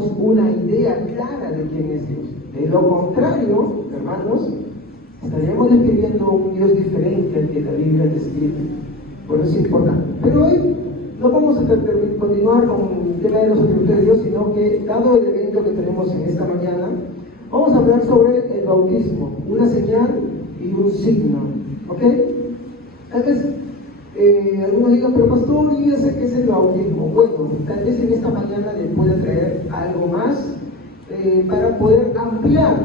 tengamos una idea clara de quién es Dios. De lo contrario, hermanos, estaríamos describiendo un Dios diferente al que la Biblia describe. Por eso es importante. Pero hoy no vamos a continuar con el tema de los atributos de Dios, sino que, dado el evento que tenemos en esta mañana, vamos a hablar sobre el bautismo, una señal y un signo. ¿Ok? Tal vez algunos digan, pero pastor, yo ya sé qué es el bautismo. Bueno, tal vez en esta mañana les pueda traer algo más para poder ampliar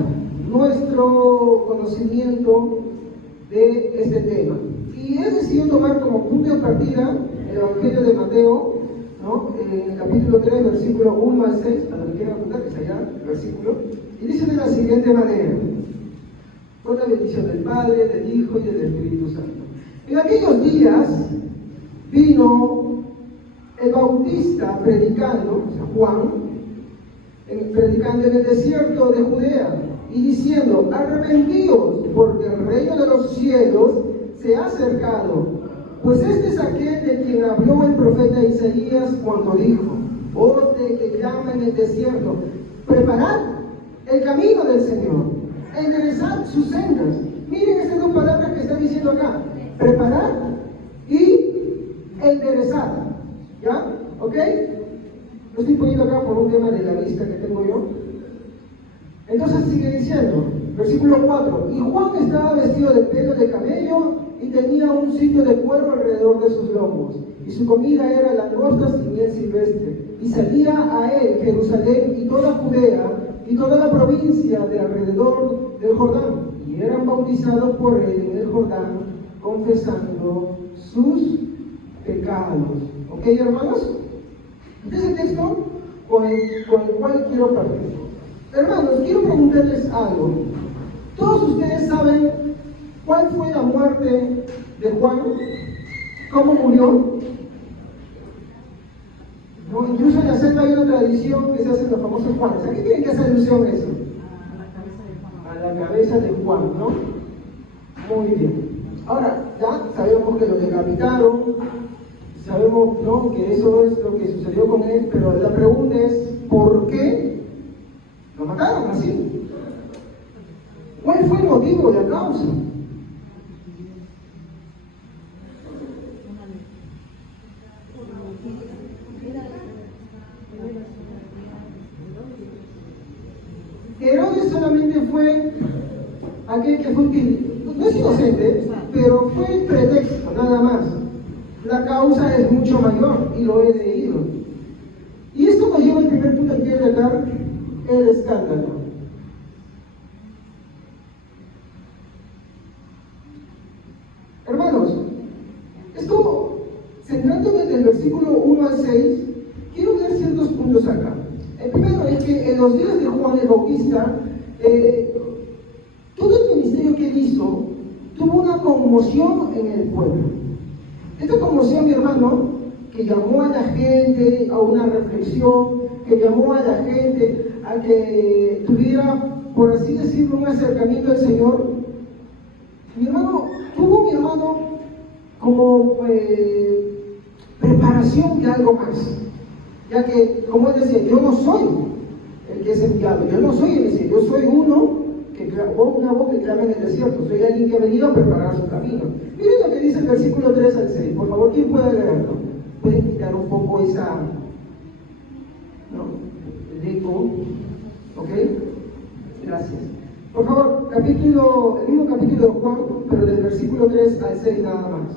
nuestro conocimiento de este tema. Y he decidido tomar como punto de partida el Evangelio de Mateo, ¿no? En el capítulo 3, versículo 1 al 6, para los que quieran apuntar, que es allá el versículo, y dice de la siguiente manera: con la bendición del Padre, del Hijo y del Espíritu Santo. En aquellos días vino el Bautista predicando, o sea, Juan, predicando en el desierto de Judea y diciendo: arrepentíos, porque el reino de los cielos se ha acercado. Pues este es aquel de quien habló el profeta Isaías cuando dijo: voz de que llama en el desierto, preparad el camino del Señor, enderezad sus sendas. Miren estas dos palabras que está diciendo acá: preparad y enderezad. ¿Ya? ¿Ok? Lo estoy poniendo acá por un tema de la lista que tengo yo. Entonces sigue diciendo, versículo 4: y Juan estaba vestido de pelo de camello y tenía un sitio de cuero alrededor de sus lomos, y su comida era langostas y miel silvestre. Y salía a él Jerusalén y toda Judea y toda la provincia de alrededor del Jordán, y eran bautizados por él en el Jordán, confesando sus pecados. ¿Ok, hermanos? Este es el texto con el cual quiero partir. Hermanos, quiero preguntarles algo. ¿Todos ustedes saben cuál fue la muerte de Juan? ¿Cómo murió? No, incluso en la selva hay una tradición que se hace en los famosos Juanes. ¿A qué tienen que hacer alusión eso? A la cabeza de Juan, ¿no? Muy bien. Ahora, ya sabemos que lo decapitaron, sabemos, ¿no?, que eso es lo que sucedió con él, pero la pregunta es: ¿por qué lo mataron así? ¿Cuál fue el motivo, la causa? Herodes solamente fue aquel que fue no es inocente, pero fue el pretexto, nada más. La causa es mucho mayor, y lo he leído. Y esto nos lleva al primer punto que quiero tratar: el escándalo. Hermanos, esto, centrándome en el versículo 1 al 6, quiero ver ciertos puntos acá. El primero es que en los días de Juan el Bautista, todo el ministerio que él hizo tuvo una conmoción en el pueblo. Esta conmoción, mi hermano, que llamó a la gente a una reflexión, que llamó a la gente a que tuviera, por así decirlo, un acercamiento al Señor, tuvo como preparación de algo más. Ya que, como él decía, yo no soy el que es enviado, yo no soy el Mesías, yo soy una voz que clama en el desierto, soy alguien que ha venido a preparar su camino. Miren lo que dice el versículo 3 al 6, por favor, ¿quién puede leerlo? Pueden quitar un poco el eco, ¿ok? Gracias. Por favor, el mismo capítulo de Juan, pero del versículo 3 al 6 nada más.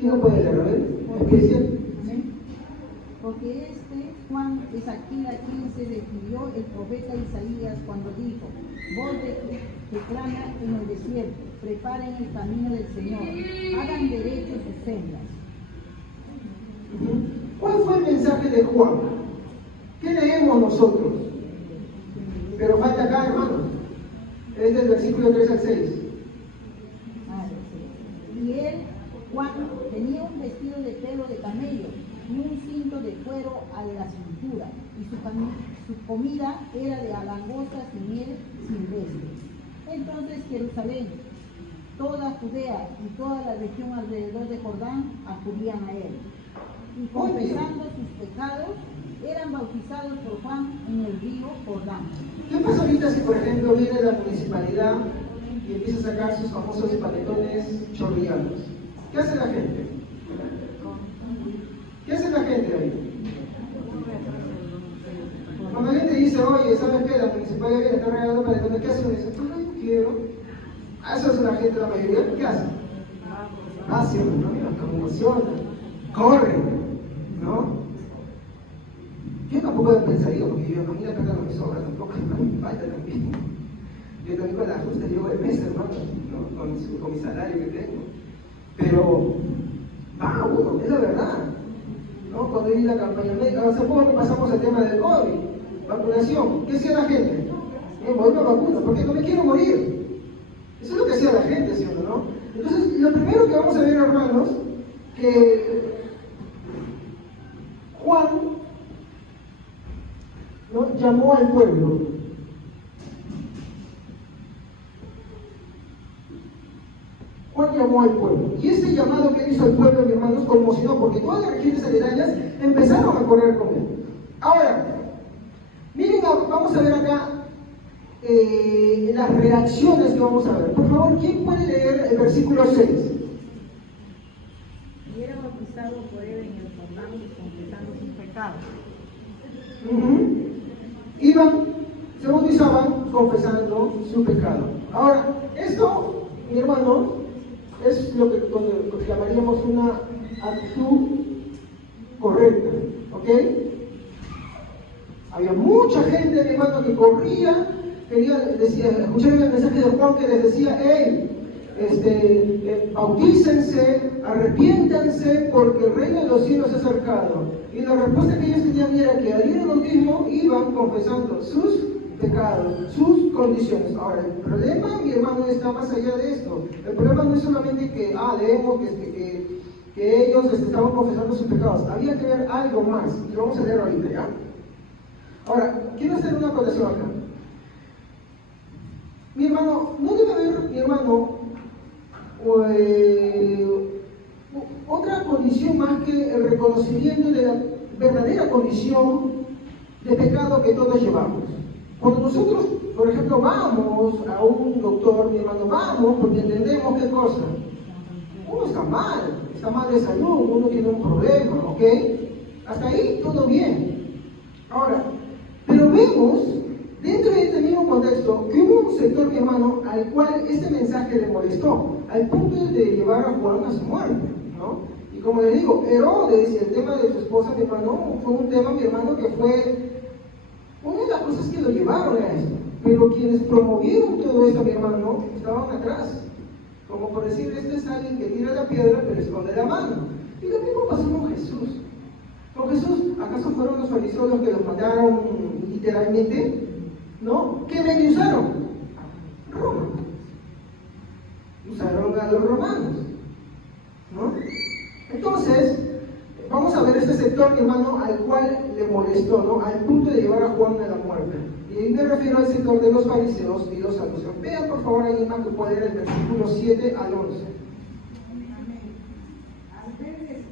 ¿Quién no puede leerlo? ¿Qué? Porque Juan es aquel a quien se refirió el profeta Isaías cuando dijo: voz de que clama en el desierto, preparen el camino del Señor, hagan derechos sus sendas. ¿Cuál fue el mensaje de Juan? ¿Qué leemos nosotros? Pero falta acá, hermanos. Es del versículo 3 al 6. Y él, Juan, tenía un vestido de pelo de camello y un cinto de cuero a la cintura, y su comida era de langostas y miel silvestre. Entonces Jerusalén, toda Judea y toda la región alrededor de Jordán acudían a él, y confesando sus pecados eran bautizados por Juan en el río Jordán. ¿Qué pasa ahorita si, por ejemplo, viene la municipalidad y empieza a sacar sus famosos panetones chorrianos? ¿Qué hace la gente? ¿Qué hace la gente ahí? Cuando la gente dice, oye, ¿sabes qué? La municipalidad viene, está regalando panetones, ¿qué hacen? Dicen, no, yo quiero. Eso hace la gente, la mayoría. ¿Qué hacen? Hacen, ¿no? Como emocionan, corren, ¿no? Yo tampoco he pensado, porque yo a mí la plata no me sobra tampoco, no me falta también. Yo también con la justa llevo el mes, hermano, ¿no? con mi salario que tengo. Pero va uno, es la verdad. ¿No? Cuando hay la campaña médica, hace poco pasamos el tema del COVID, vacunación. ¿Qué hacía la gente? Voy a la vacuna, porque no me quiero morir. Eso es lo que hacía la gente, ¿sí o no? Entonces, lo primero que vamos a ver, hermanos, que Juan, ¿no?, llamó al pueblo. Juan llamó al pueblo. Y este llamado que hizo al pueblo, mis hermanos, conmocionó, porque todas las regiones aledañas empezaron a correr con él. Ahora, miren, vamos a ver acá las reacciones que vamos a ver. Por favor, ¿quién puede leer el versículo 6? Y era bautizado por él en el Jordán, confesando sus pecados. Iban, se bautizaban confesando su pecado. Ahora, esto, mi hermano, es lo que llamaríamos una actitud correcta, ¿ok? Había mucha gente, mi hermano, que corría, escucharon el mensaje de Juan que les decía, hey, bautícense, arrepiéntanse, porque el reino de los cielos se ha acercado. Y la respuesta que ellos tenían era que al ir al bautismo iban confesando sus pecados, sus condiciones. Ahora, el problema, mi hermano, está más allá de esto. El problema no es solamente que, leemos que ellos estaban confesando sus pecados. Había que ver algo más, y lo vamos a leer ahorita, ¿ya? Ahora, quiero hacer una acotación acá. Mi hermano, no debe haber, mi hermano, otra condición más que el reconocimiento de la verdadera condición de pecado que todos llevamos. Cuando nosotros, por ejemplo, vamos a un doctor, mi hermano, vamos porque entendemos qué cosa. Uno está mal de salud, uno tiene un problema, ¿ok? Hasta ahí todo bien. Ahora, pero vemos, dentro de este mismo contexto, que hubo un sector, mi hermano, al cual este mensaje le molestó, al punto de llevar a Juan a su muerte, ¿no? Y como le digo, Herodes y el tema de su esposa, mi hermano, fue un tema, mi hermano, que fue una de las cosas que lo llevaron a esto. Pero quienes promovieron todo esto, mi hermano, estaban atrás. Como por decir, este es alguien que tira la piedra, pero esconde la mano. Y lo mismo pasó con Jesús. Con Jesús, ¿acaso fueron los fariseos los que los mataron literalmente? ¿No? ¿Qué medio usaron? Roma. Usaron a los romanos, ¿no? Entonces, vamos a ver este sector, mi hermano, al cual le molestó, ¿no? Al punto de llevar a Juan a la muerte. Y me refiero al sector de los fariseos y los saduceos. Vean, por favor, ahí más que puede leer el versículo 7 al 11. Al ver que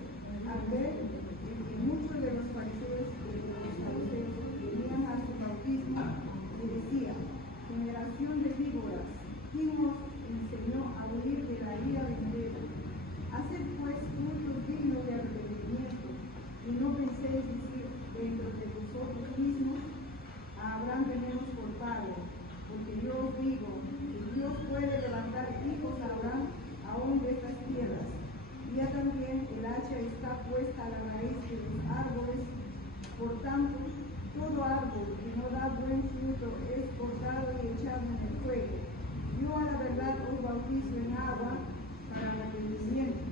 muchos de los fariseos y de los saduceos venían a su bautismo, y decía, generación de víboras, ¿quién os enseñó a huir de la ira venidera? Haced pues frutos dignos de arrepentimiento, y no penséis decir dentro de vosotros mismos, a Abraham tenemos por padre, porque yo os digo que Dios puede levantar hijos a Abraham aún de estas tierras. Ya también el hacha está puesta a la raíz de los árboles, por tanto, todo árbol que no da buen fruto es cortado y echado en el fuego. Yo a la verdad os bautizo en agua para arrepentimiento,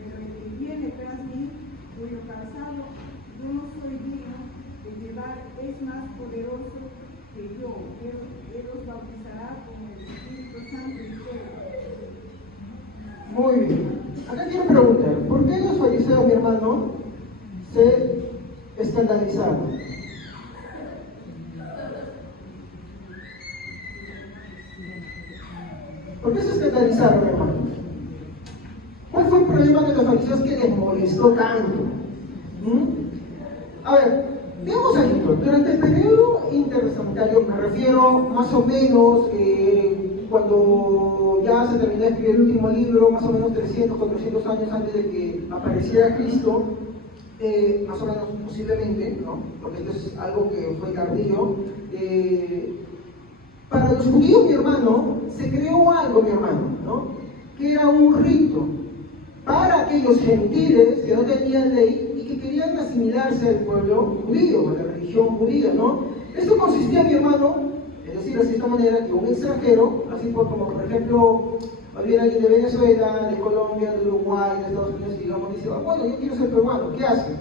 pero el que viene tras mí, cuyo calzado yo no soy digno de llevar, es más poderoso que yo. Él os bautizará con el Espíritu Santo y fuego. Muy bien. Acá quiero preguntar, ¿por qué los fariseos, mi hermano, se escandalizaron? ¿Por qué se escandalizaron, hermano? ¿Cuál fue el problema de los fariseos que les molestó tanto? A ver, veamos ahí, durante el periodo intertestamentario, me refiero más o menos cuando ya se terminó de escribir el último libro, más o menos 300, 400 años antes de que apareciera Cristo, más o menos posiblemente, ¿no? Porque esto es algo que fue tardío. Para los judíos, mi hermano, se creó algo, mi hermano, ¿no? Que era un rito para aquellos gentiles que no tenían ley y que querían asimilarse al pueblo judío, a la religión judía, ¿no? Esto consistía, mi hermano, es decir, así de esta manera, que un extranjero, así como por ejemplo, viene alguien de Venezuela, de Colombia, de Uruguay, de Estados Unidos, y digamos, dice, bueno, yo quiero ser peruano, ¿qué hace?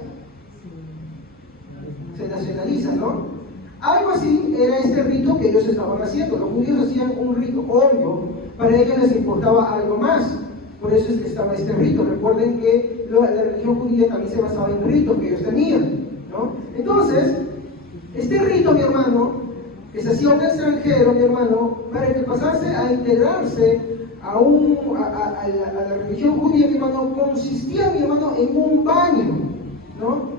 Se nacionaliza, ¿no? Algo así era este rito que ellos estaban haciendo. Los judíos hacían un rito, obvio, para ellos les importaba algo más. Por eso es que estaba este rito. Recuerden que la religión judía también se basaba en ritos que ellos tenían, ¿no? Entonces, este rito, mi hermano, que se hacía un extranjero, mi hermano, para que pasase a integrarse a la religión judía, mi hermano, consistía, mi hermano, en un baño, ¿no?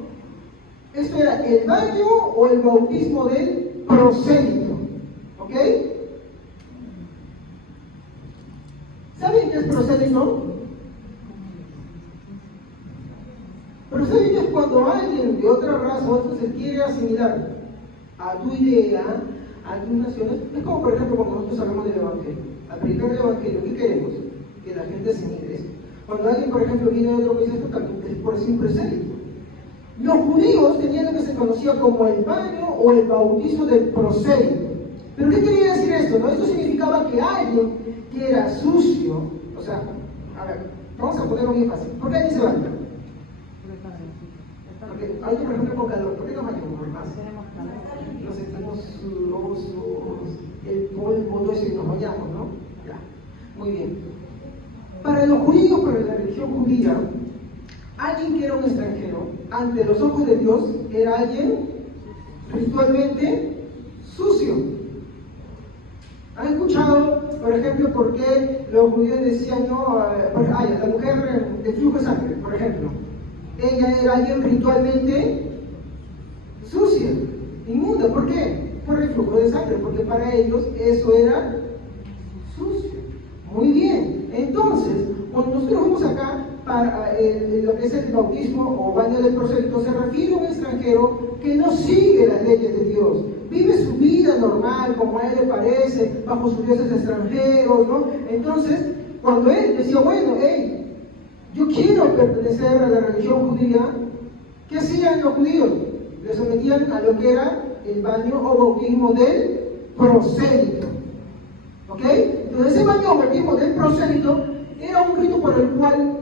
Esto era el baño o el bautismo del prosélito, ¿ok? ¿Saben qué es prosélito? Prosélito es cuando alguien de otra raza o otro se quiere asimilar a tu idea, a tus naciones. Es como, por ejemplo, cuando nosotros hablamos del Evangelio. Al predicar el Evangelio, ¿qué queremos? Que la gente se ingrese. Cuando alguien, por ejemplo, viene de otro país, esto también es por sí un prosélito. Los judíos tenían lo que se conocía como el baño o el bautismo del prosélito. ¿Pero qué quería decir esto? ¿No? Esto significaba que alguien que era sucio, o sea, a ver, vamos a ponerlo bien fácil. ¿Por qué alguien se baña? Porque alguien, por ejemplo, con calor. ¿Por qué nos bañamos? Por más. Nos sentimos sudorosos, el polvo, todo eso, y nos bañamos, ¿no? Ya, muy bien. Para los judíos, para la religión judía, alguien que era un extranjero, ante los ojos de Dios, era alguien ritualmente sucio. ¿Han escuchado, por ejemplo, por qué los judíos decían, no, la mujer de flujo de sangre, por ejemplo? Ella era alguien ritualmente sucia, inmunda. ¿Por qué? Por el flujo de sangre, porque para ellos eso era sucio. Muy bien. Entonces, cuando nosotros vamos acá, para lo que es el bautismo o baño del prosélito, se refiere a un extranjero que no sigue las leyes de Dios, vive su vida normal, como a él le parece, bajo sus dioses extranjeros, ¿no? Entonces, cuando él decía, bueno, hey, yo quiero pertenecer a la religión judía, ¿qué hacían los judíos? Le sometían a lo que era el baño o bautismo del prosélito, ¿ok? Entonces, ese baño o bautismo del prosélito era un rito por el cual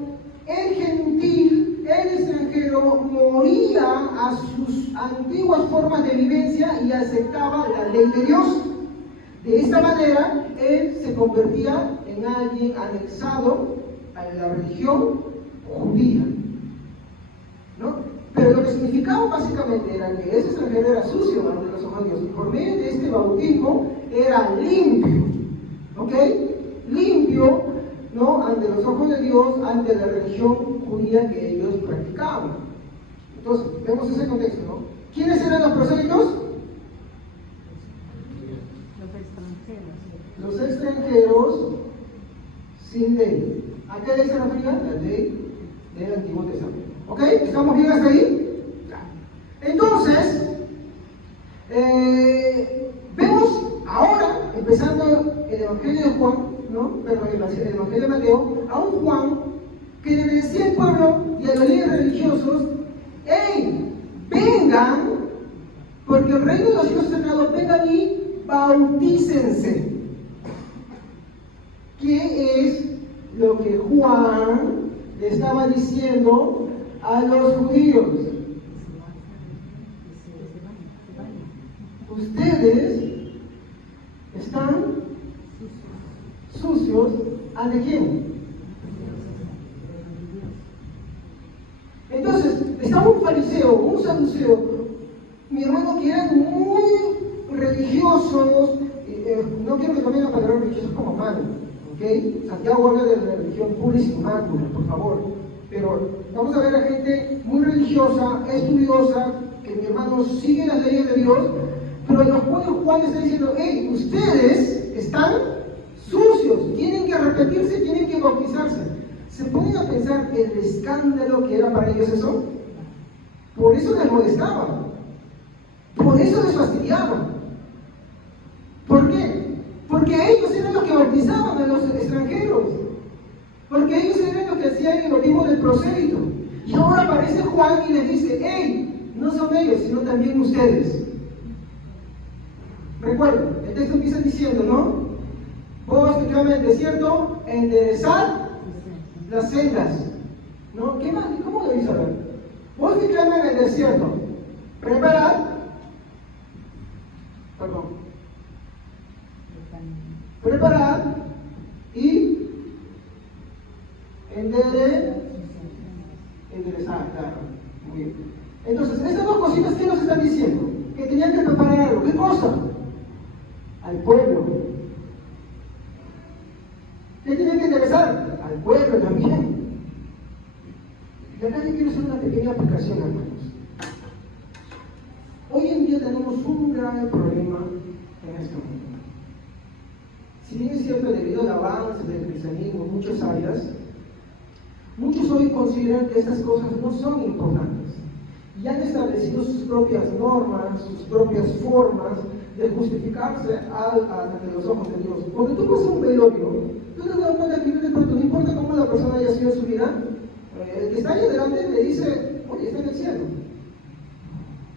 el gentil, el extranjero, moría a sus antiguas formas de vivencia y aceptaba la ley de Dios. De esta manera, él se convertía en alguien anexado a la religión judía, ¿no? Pero lo que significaba básicamente era que ese extranjero era sucio ante los ojos de Dios, y por medio de este bautismo era limpio, ¿ok? Limpio, ¿no? Ante los ojos de Dios, ante la religión judía que ellos practicaban. Entonces, vemos ese contexto, ¿no? ¿Quiénes eran los prosélitos? Los extranjeros sin ley. ¿A qué ley se refiere? La ley del Antiguo Testamento. ¿Ok? ¿Estamos bien hasta ahí? Entonces, vemos ahora, empezando el Evangelio de Juan, ¿no? Perdón, el Evangelio de Mateo, a un Juan que le decía al pueblo y a los líderes religiosos, ¡hey! Vengan, porque el reino de los cielos es cercano, vengan y bautícense. ¿Qué es lo que Juan le estaba diciendo a los judíos? Ustedes están sucios, ¿ante quién? Entonces, estaba un fariseo, un saduceo, mi hermano, que eran muy religiosos, no quiero que tomen la palabra religiosos como malo, ¿ok? Santiago habla de la religión pura y sin mácula, por favor, pero vamos a ver a gente muy religiosa, estudiosa, que mi hermano sigue las leyes de Dios, pero en los cuales Juan está diciendo, hey, ustedes están sucios, tienen que arrepentirse, tienen que bautizarse. ¿Se ponen a pensar el escándalo que era para ellos eso? Por eso les molestaba, por eso les fastidiaba. ¿Por qué? Porque ellos eran los que bautizaban a los extranjeros, porque ellos eran los que hacían el bautismo del prosélito. Y ahora aparece Juan y les dice, hey, no son ellos, sino también ustedes. Recuerden, el texto empieza diciendo, ¿no? Vos que claman en el desierto, enderezad las sendas. ¿No? ¿Qué más? ¿Cómo lo dice ahora? Vos que claman en el desierto, preparad. Perdón. Preparad y enderezar, claro. Muy bien. Entonces, estas dos cositas, ¿qué nos están diciendo? Que tenían que preparar algo. ¿Qué cosa? Al pueblo. ¿Qué tienen que enderezar? Al pueblo también. Y acá yo quiero hacer una pequeña aplicación, hermanos. Hoy en día tenemos un grave problema en este mundo. Si bien es cierto, debido al avance del cristianismo en muchas áreas, muchos hoy consideran que estas cosas no son importantes y han establecido sus propias normas, sus propias formas de justificarse ante los ojos de Dios. Cuando tú vas a un velorio, tú te das cuenta que no importa cómo la persona haya sido en su vida, el que está ahí adelante le dice, oye, está en el cielo.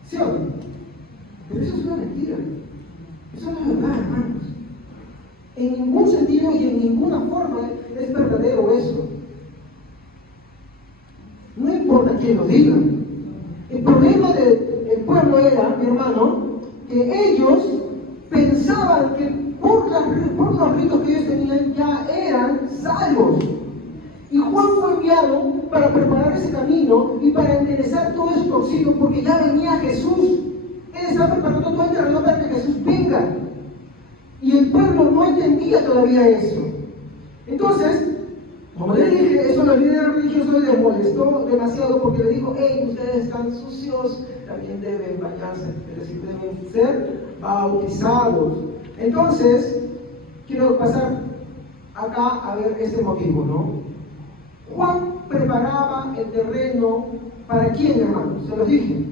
¿Sí o no? Pero eso es una mentira. Eso no es verdad, hermanos. En ningún sentido y en ninguna forma es verdadero eso. No importa quién lo diga. El problema del pueblo era, mi hermano, que ellos pensaban que por los ritos que ellos tenían ya eran salvos. Y Juan fue enviado para preparar ese camino y para enderezar todo ese torcido, porque ya venía Jesús. Él estaba preparando todo el terreno para que Jesús venga. Y el pueblo no entendía todavía eso. Entonces, como le dije, eso a los líderes religiosos les molestó demasiado porque le dijo, hey, ustedes están sucios, también deben bañarse, es decir, deben ser bautizados. Entonces, quiero pasar acá a ver este motivo, ¿no? Juan preparaba el terreno ¿para quién, hermanos? Se los dije.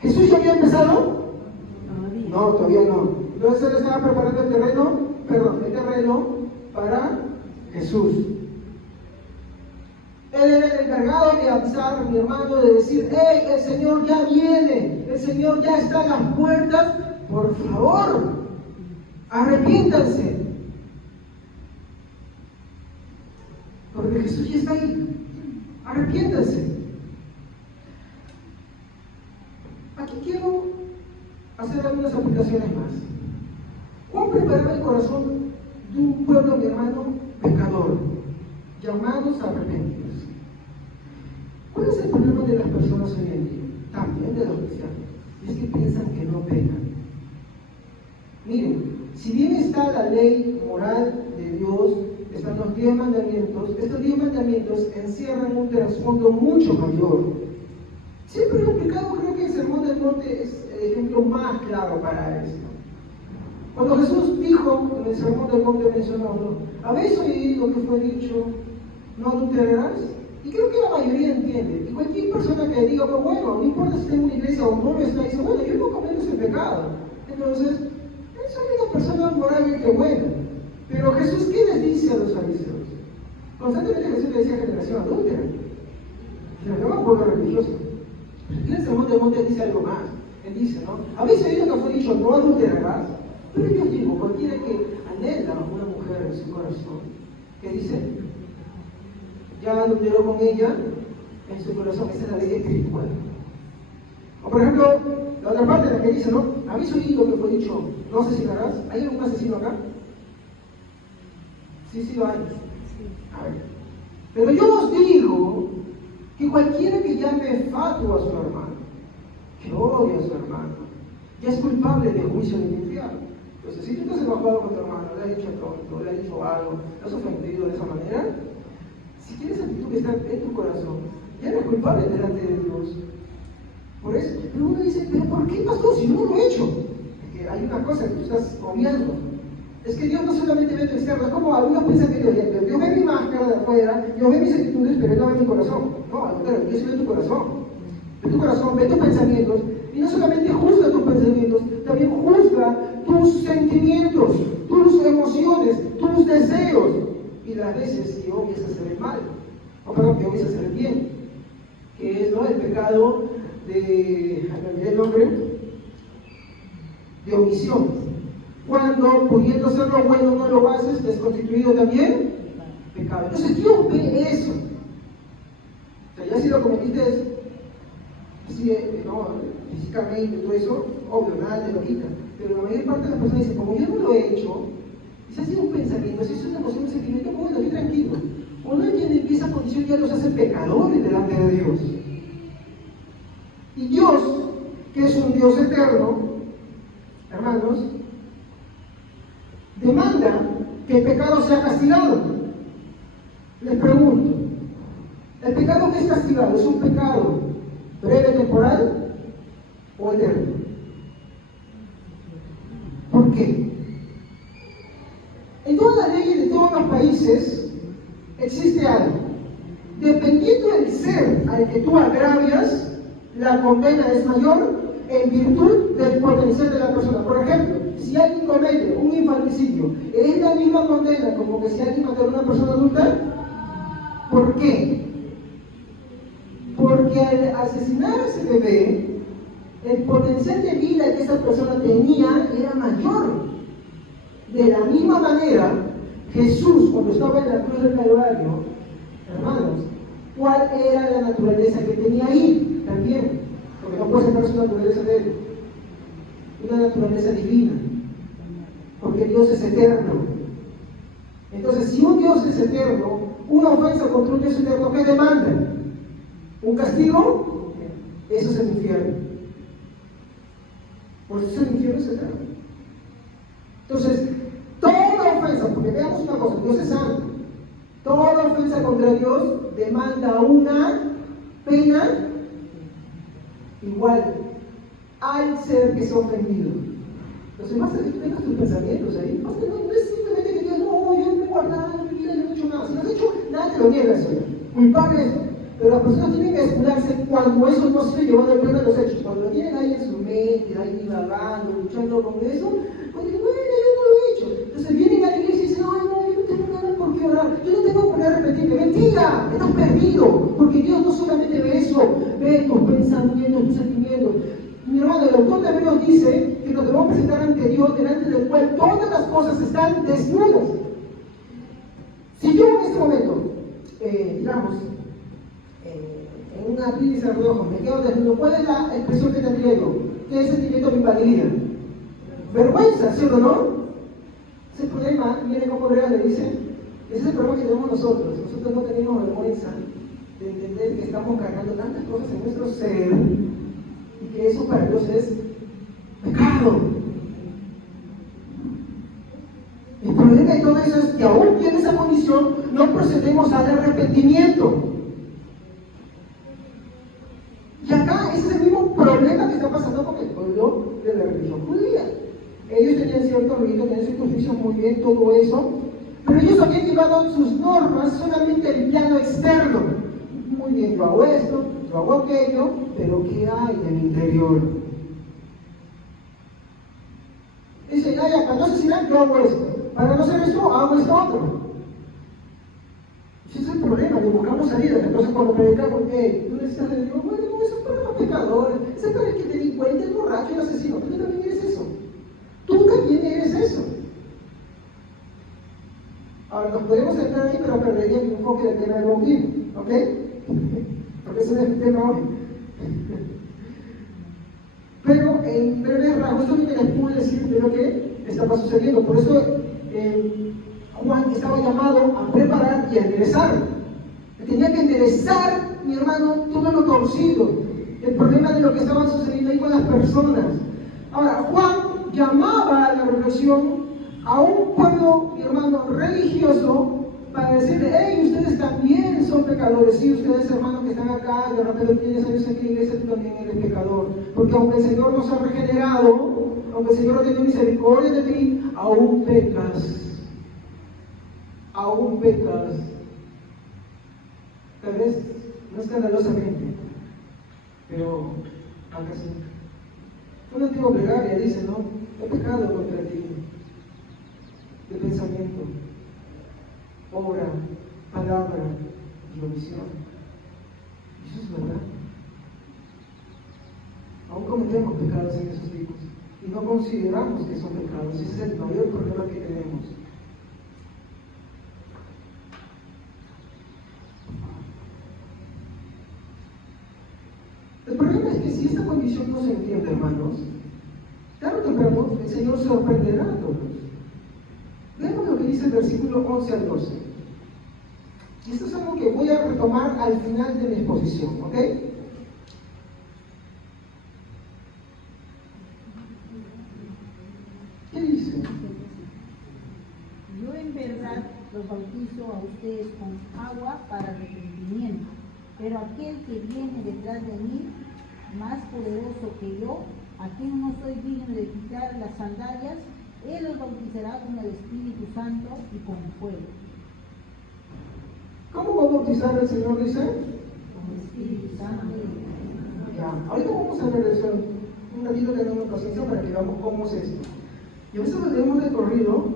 ¿Jesús ya había empezado? No, todavía no. Entonces él estaba preparando el terreno para Jesús. Él era el encargado de avisar, mi hermano, de decir, hey, el Señor ya viene, el Señor ya está a las puertas, por favor, arrepiéntanse. Porque Jesús ya está ahí, arrepiéntanse. Aquí quiero hacer algunas aplicaciones más. Juan preparaba el corazón de un pueblo, mi hermano, pecador, llamados a arrepentirse. ¿Cuál es el problema de las personas hoy en día? También de los cristianos. Es que piensan que no pecan. Miren, si bien está la ley moral de Dios, están los 10 mandamientos, estos 10 mandamientos encierran un trasfondo mucho mayor. Siempre lo he explicado, creo que el Sermón del Monte es el ejemplo más claro para esto. Cuando Jesús dijo en el Sermón del Monte mencionó, ¿no? ¿Habéis oído que fue dicho, no adulterarás? Y creo que la mayoría entiende. Y cualquier persona que diga, pues bueno, no importa si está en una iglesia o no lo está, dice, bueno, yo no cometo ese pecado. Entonces, soy una persona moralmente buena. Pero Jesús, ¿qué les dice a los fariseos? Constantemente Jesús le decía generación adúltera. Se le llama pueblo religioso. Y el Sermón del Monte dice algo más. Él dice, ¿no? ¿Habéis oído que fue dicho, no adulterarás? Pero yo digo, cualquiera que anhela a una mujer en su corazón, que dice, ya adulteró con ella, en su corazón, esa es la ley espiritual. O por ejemplo, la otra parte, la que dice, ¿no? ¿Habéis oído que fue dicho, no asesinarás? ¿Hay algún asesino acá? Sí, lo hay. A ver. Pero yo os digo que cualquiera que llame fatuo a su hermano, que odia a su hermano, ya es culpable de juicio del infierno. Entonces, si tú te has enojado con tu hermano, le has dicho tonto, le has dicho algo, le has ofendido de esa manera, si tienes actitud que está en tu corazón, ya eres culpable delante de Dios. Por eso, pero uno dice, ¿pero por qué, pastor, si yo no lo he hecho? Porque hay una cosa que tú estás obviando. Es que Dios no solamente ve tu externo, es como algunos piensan que Dios ve mi máscara de afuera, Dios ve mis actitudes, pero Él no ve mi corazón. No, al contrario, Dios ve tu corazón. Ve tu corazón, ve tus pensamientos, y no solamente juzga tus pensamientos, también juzga tus sentimientos, tus emociones, tus deseos, y las veces que obvias hacer el mal, o perdón, que obvias hacer el bien, que es, ¿no?, el pecado de, a olvidé el nombre, de omisión. Cuando, pudiendo ser lo bueno, no lo haces, es constituido también pecado. Entonces Dios ve eso. O sea, ya si lo cometiste así, no, físicamente, todo eso, obvio, nada te lo quita. Pero la mayor parte de las personas dicen, como yo no lo he hecho, si ha sido un pensamiento, si es una emoción, un sentimiento, bueno, estoy tranquilo. Uno entiende que esa condición ya los hace pecadores delante de Dios. Y Dios, que es un Dios eterno, hermanos, demanda que el pecado sea castigado. Les pregunto, ¿el pecado que es castigado es un pecado breve, temporal o eterno? ¿Por qué? En todas las leyes de todos los países existe algo. Dependiendo del ser al que tú agravias, la condena es mayor en virtud del potencial de la persona. Por ejemplo, si alguien comete un infanticidio, ¿es la misma condena como que si alguien mató a una persona adulta? ¿Por qué? Porque al asesinar a ese bebé, el potencial de vida que esa persona tenía era mayor. De la misma manera, Jesús, cuando estaba en la cruz del Calvario, hermanos, ¿cuál era la naturaleza que tenía ahí? También, porque no puede ser su naturaleza de él, una naturaleza divina, porque Dios es eterno. Entonces, si un Dios es eterno, una ofensa contra un Dios eterno, ¿qué demanda? ¿Un castigo? Eso es el infierno. Por eso el infierno es eterno. Entonces, toda ofensa, porque veamos una cosa, Dios es santo, toda ofensa contra Dios demanda una pena igual al ser que se ha ofendido. Entonces, más que tú tengas tus pensamientos ahí, no es simplemente que digas, no, yo me he guardado en mi vida, yo no he hecho nada. Si no has hecho nada, te lo niega eso. Culpable es. Pero las personas tienen que escudarse cuando eso no se llevó de pleno a los hechos. Cuando lo tienen ahí en su mente, ahí divagando, luchando con eso, pues dicen, bueno, yo no lo he hecho. Entonces vienen a la iglesia y dicen, ay, no, yo no tengo nada por qué orar, yo no tengo por qué arrepentirme. Mentira, estás perdido, porque Dios no solamente ve eso, ve tus pensamientos, tus sentimientos. Mi hermano, el autor de Hebreos dice que nos debemos presentar ante Dios, delante del cual todas las cosas están desnudas. Si yo en este momento, digamos, en una crisis de ojos me quedo desnudo, ¿cuál es la expresión que tendría yo? ¿Qué sentimiento me invadiría? Vergüenza, ¿sí o no? Ese problema, viene como Hebreos le dice, ese es el problema que tenemos nosotros. Nosotros no tenemos vergüenza de entender que estamos cargando tantas cosas en nuestro ser y que eso para Dios es pecado. El problema de todo eso es que aún en esa condición no procedemos al arrepentimiento. Y acá ese es el mismo problema que está pasando con el pueblo de la religión judía. Ellos tenían ciertos ritos, tenían ciertos juicios, muy bien, todo eso, pero ellos habían llevado sus normas solamente al plano externo. Muy bien, yo hago esto, yo hago aquello, pero ¿qué hay en el interior? Dicen, ay, para no asesinar, yo hago esto. Para no hacer esto, hago esto otro. Ese es el problema, le buscamos salidas. Entonces cuando predicamos, tú necesitas de Dios, bueno, no, eso es para los pecadores, eso es para el que te delincuente, el borracho, el asesino. Tú también eres eso. Tú también eres eso. Ahora nos podemos entrar ahí, pero perdería mi enfoque del tema del bautismo, ¿ok? Porque ese no es el tema hoy. Pero en breve rasgos, solamente les pude decir de lo que estaba sucediendo. Por eso Juan estaba llamado a preparar y a enderezar. Tenía que enderezar, mi hermano, todo lo torcido. El problema de lo que estaba sucediendo ahí con las personas. Ahora, Juan llamaba a la reflexión a un pueblo, mi hermano, religioso, para decirle, hey, ustedes también son pecadores. Sí, ustedes hermanos que están acá, de repente tienes años aquí en la iglesia, tú también eres pecador. Porque aunque el Señor nos ha regenerado, aunque el Señor tiene misericordia de ti, aún pecas. Aún pecas. Tal vez no escandalosamente, pero acá sí. Un antiguo plegaria dice, ¿no? He pecado contra ti, de pensamiento, obra, palabra y omisión. Eso es verdad. Aún cometemos pecados en esos tipos y no consideramos que son pecados. Ese es el mayor problema que tenemos. El problema es que si esta condición no se entiende, hermanos, tarde o temprano el Señor sorprenderá a todos. Veamos lo que dice el versículo 11 al 12. Y esto es algo que voy a retomar al final de mi exposición, ¿ok? ¿Qué dice? Yo en verdad los bautizo a ustedes con agua para arrepentimiento, pero aquel que viene detrás de mí, más poderoso que yo, a quien no soy digno de quitar las sandalias, él los bautizará con el Espíritu Santo y con fuego. ¿Cómo va a bautizar el Señor, dice? Con el Espíritu Santo. Ya, ahorita vamos a ver eso. Un ratito tenemos paciencia para que veamos cómo es esto. Y a veces lo leemos de corrido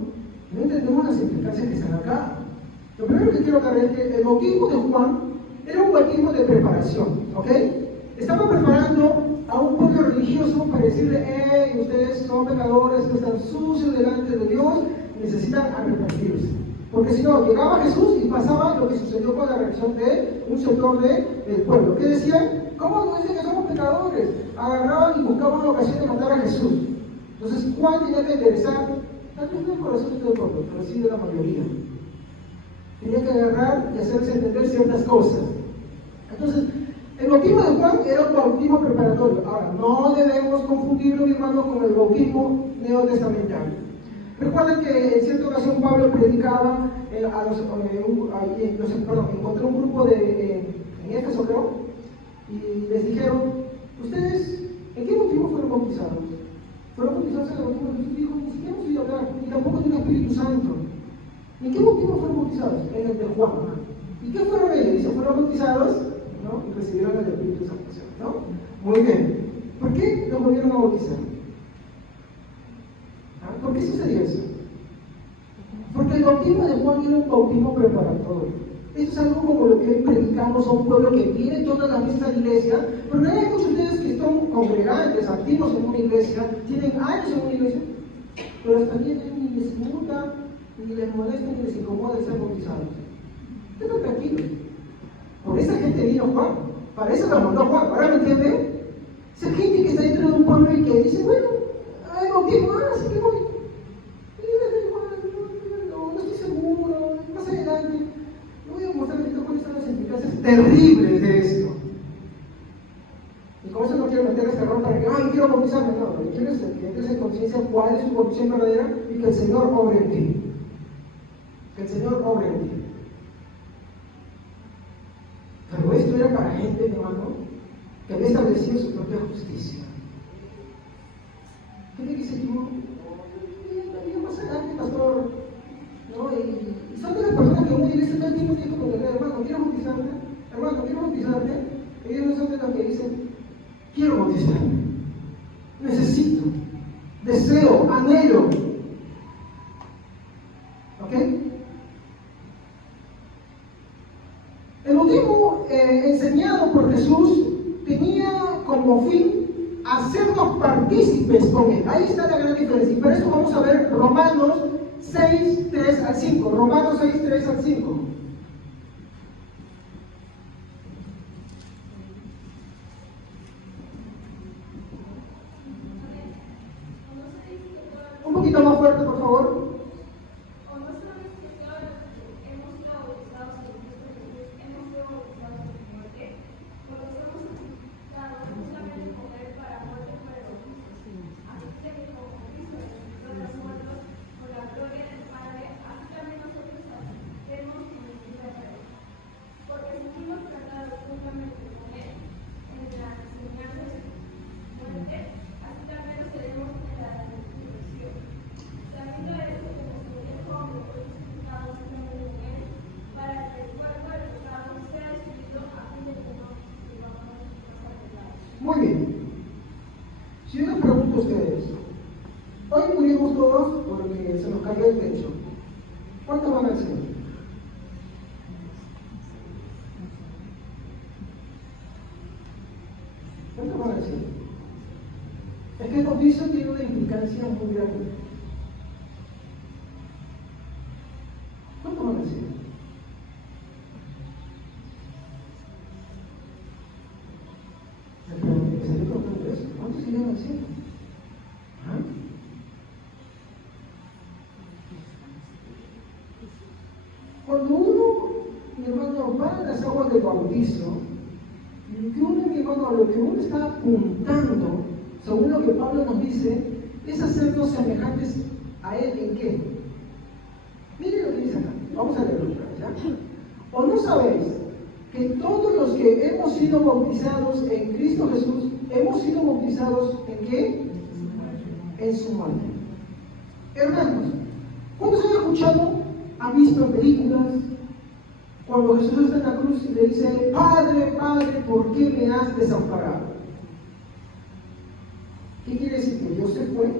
y no entendemos las implicancias que están acá. Lo primero que quiero aclarar es que el bautismo de Juan era un bautismo de preparación, ¿ok? Estaba preparando a un pueblo religioso para decirle, ustedes son pecadores, están sucios delante de Dios, necesitan arrepentirse. Porque si no, llegaba Jesús y pasaba lo que sucedió con la reacción de un sector del pueblo. ¿Qué decían? ¿Cómo nos dicen que somos pecadores? Agarraban y buscaban una ocasión de matar a Jesús. Entonces Juan tenía que enderezar, tal vez no el corazón de todo el pueblo, pero sí de la mayoría. Tenía que agarrar y hacerse entender ciertas cosas. Entonces, el bautismo de Juan era un bautismo preparatorio. Ahora, no debemos confundirlo, mi hermano, con el bautismo neotestamentario. Recuerden que en cierta ocasión Pablo predicaba encontró un grupo en Éfeso, creo, y les dijeron, ¿ustedes en qué bautismo fueron bautizados? Fueron bautizados en el bautismo de Jesús. Dijo, ni siquiera hemos oído hablar, ni tampoco tiene Espíritu Santo. ¿En qué bautismo fueron bautizados? En el de Juan. ¿Y qué fueron ellos? Dice, fueron bautizados, ¿no? Y recibieron el Espíritu Santo, ¿no? Muy bien. ¿Por qué los volvieron a bautizar? ¿Por qué sucedió eso? Porque el bautismo de Juan era un bautismo preparatorio. Esto es algo como lo que hoy predicamos a un pueblo que viene todas las veces a la iglesia, porque hay muchos de ustedes que son congregantes, activos en una iglesia, tienen años en una iglesia, pero hasta también ni les gusta, ni les molesta, ni les incomoda ser bautizados. Estén tranquilos. Por esa gente vino Juan, para eso la mandó Juan. ¿Ahora me entienden? Esa gente que está dentro de un pueblo y que dice, bueno, hay bautismo, así que voy. No estoy seguro, más adelante. Le voy a mostrar cuáles son las implicancias terribles de esto. Y con eso no quiero meter este error para que, quiero bautizarme. No, lo que quiero es que entres en conciencia cuál es su condición verdadera y que el Señor obre en ti. Que el Señor obre en ti. Pero esto era para gente, hermano, que había establecido su propia justicia. ¿Qué me dice tú? Más adelante, pastor. ¿No? Y son de las personas que uno dice todo el tiempo tiene que hermano, quiero bautizarte. Hermano, quiero bautizarte. Ellos no son de los que dicen, quiero bautizarme. Necesito. Deseo, anhelo. ¿Ok? El bautismo enseñado por Jesús tenía como fin hacernos partícipes con Él. Ahí está la gran diferencia. Y para eso vamos a ver Romanos 6, 3 al 5. Romanos 6, 3 al 5. Un poquito más fuerte, por favor. Muy bien. Si yo les pregunto a ustedes, hoy murimos todos porque se nos cayó el techo, ¿cuántos van al cielo? ¿Cuántos van al cielo? Es que el bautizo tiene una implicancia muy grande. ¿Cuántos van al cielo? ¿Cuántos irían al cielo? ¿Ah? Cuando uno, mi hermano, va a las aguas del bautizo, mi hermano, a lo que uno está apuntando, según lo que Pablo nos dice, es hacernos semejantes a Él. ¿En qué? Miren lo que dice acá. Vamos a leerlo, ¿ya? ¿O no sabéis que todos los que hemos sido bautizados en Cristo Jesús, hemos sido bautizados en qué? En su muerte. Hermanos, ¿cuántos han escuchado, han visto en películas, cuando Jesús está en la cruz y le dice, Padre, Padre, ¿por qué me has desamparado? ¿Qué quiere decir? Que Dios se fue.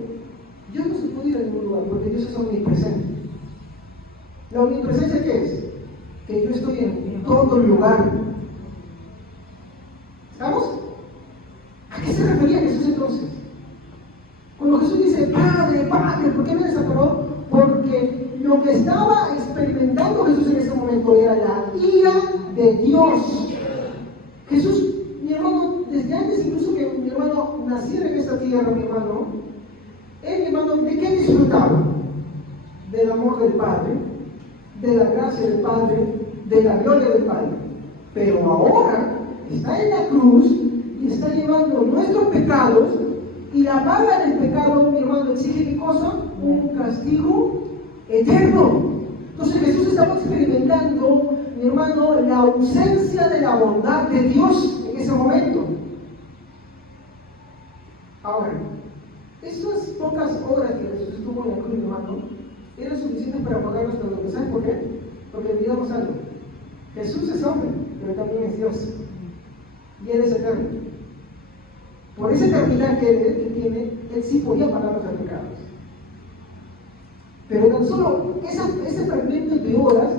Dios no se puede ir a ningún lugar porque Dios es omnipresente. ¿La omnipresencia qué es? Que yo estoy en todo lugar. ¿Estamos? ¿A qué se refería Jesús entonces? Cuando Jesús dice, Padre, Padre, ¿por qué me desamparó? Porque lo que estaba experimentando Jesús en ese momento era la ira de Dios. Jesús, mi hermano, desde antes incluso que mi hermano naciera en esta tierra, mi hermano, él, mi hermano, ¿de qué disfrutaba? Del amor del Padre, de la gracia del Padre, de la gloria del Padre. Pero ahora está en la cruz y está llevando nuestros pecados, y la paga del pecado, mi hermano, exige ¿qué cosa? Un castigo eterno. Entonces Jesús estaba experimentando, mi hermano, la ausencia de la bondad de Dios en ese momento. Ahora, esas pocas horas que Jesús estuvo en la cruz, mi hermano, eran suficientes para pagar nuestro dolor. ¿Saben por qué? Porque olvidamos algo. Jesús es hombre, pero también es Dios. Y Él es eterno. Por esa eternidad que tiene, Él sí podía pagar nuestros pecados. Pero tan solo ese fragmento de horas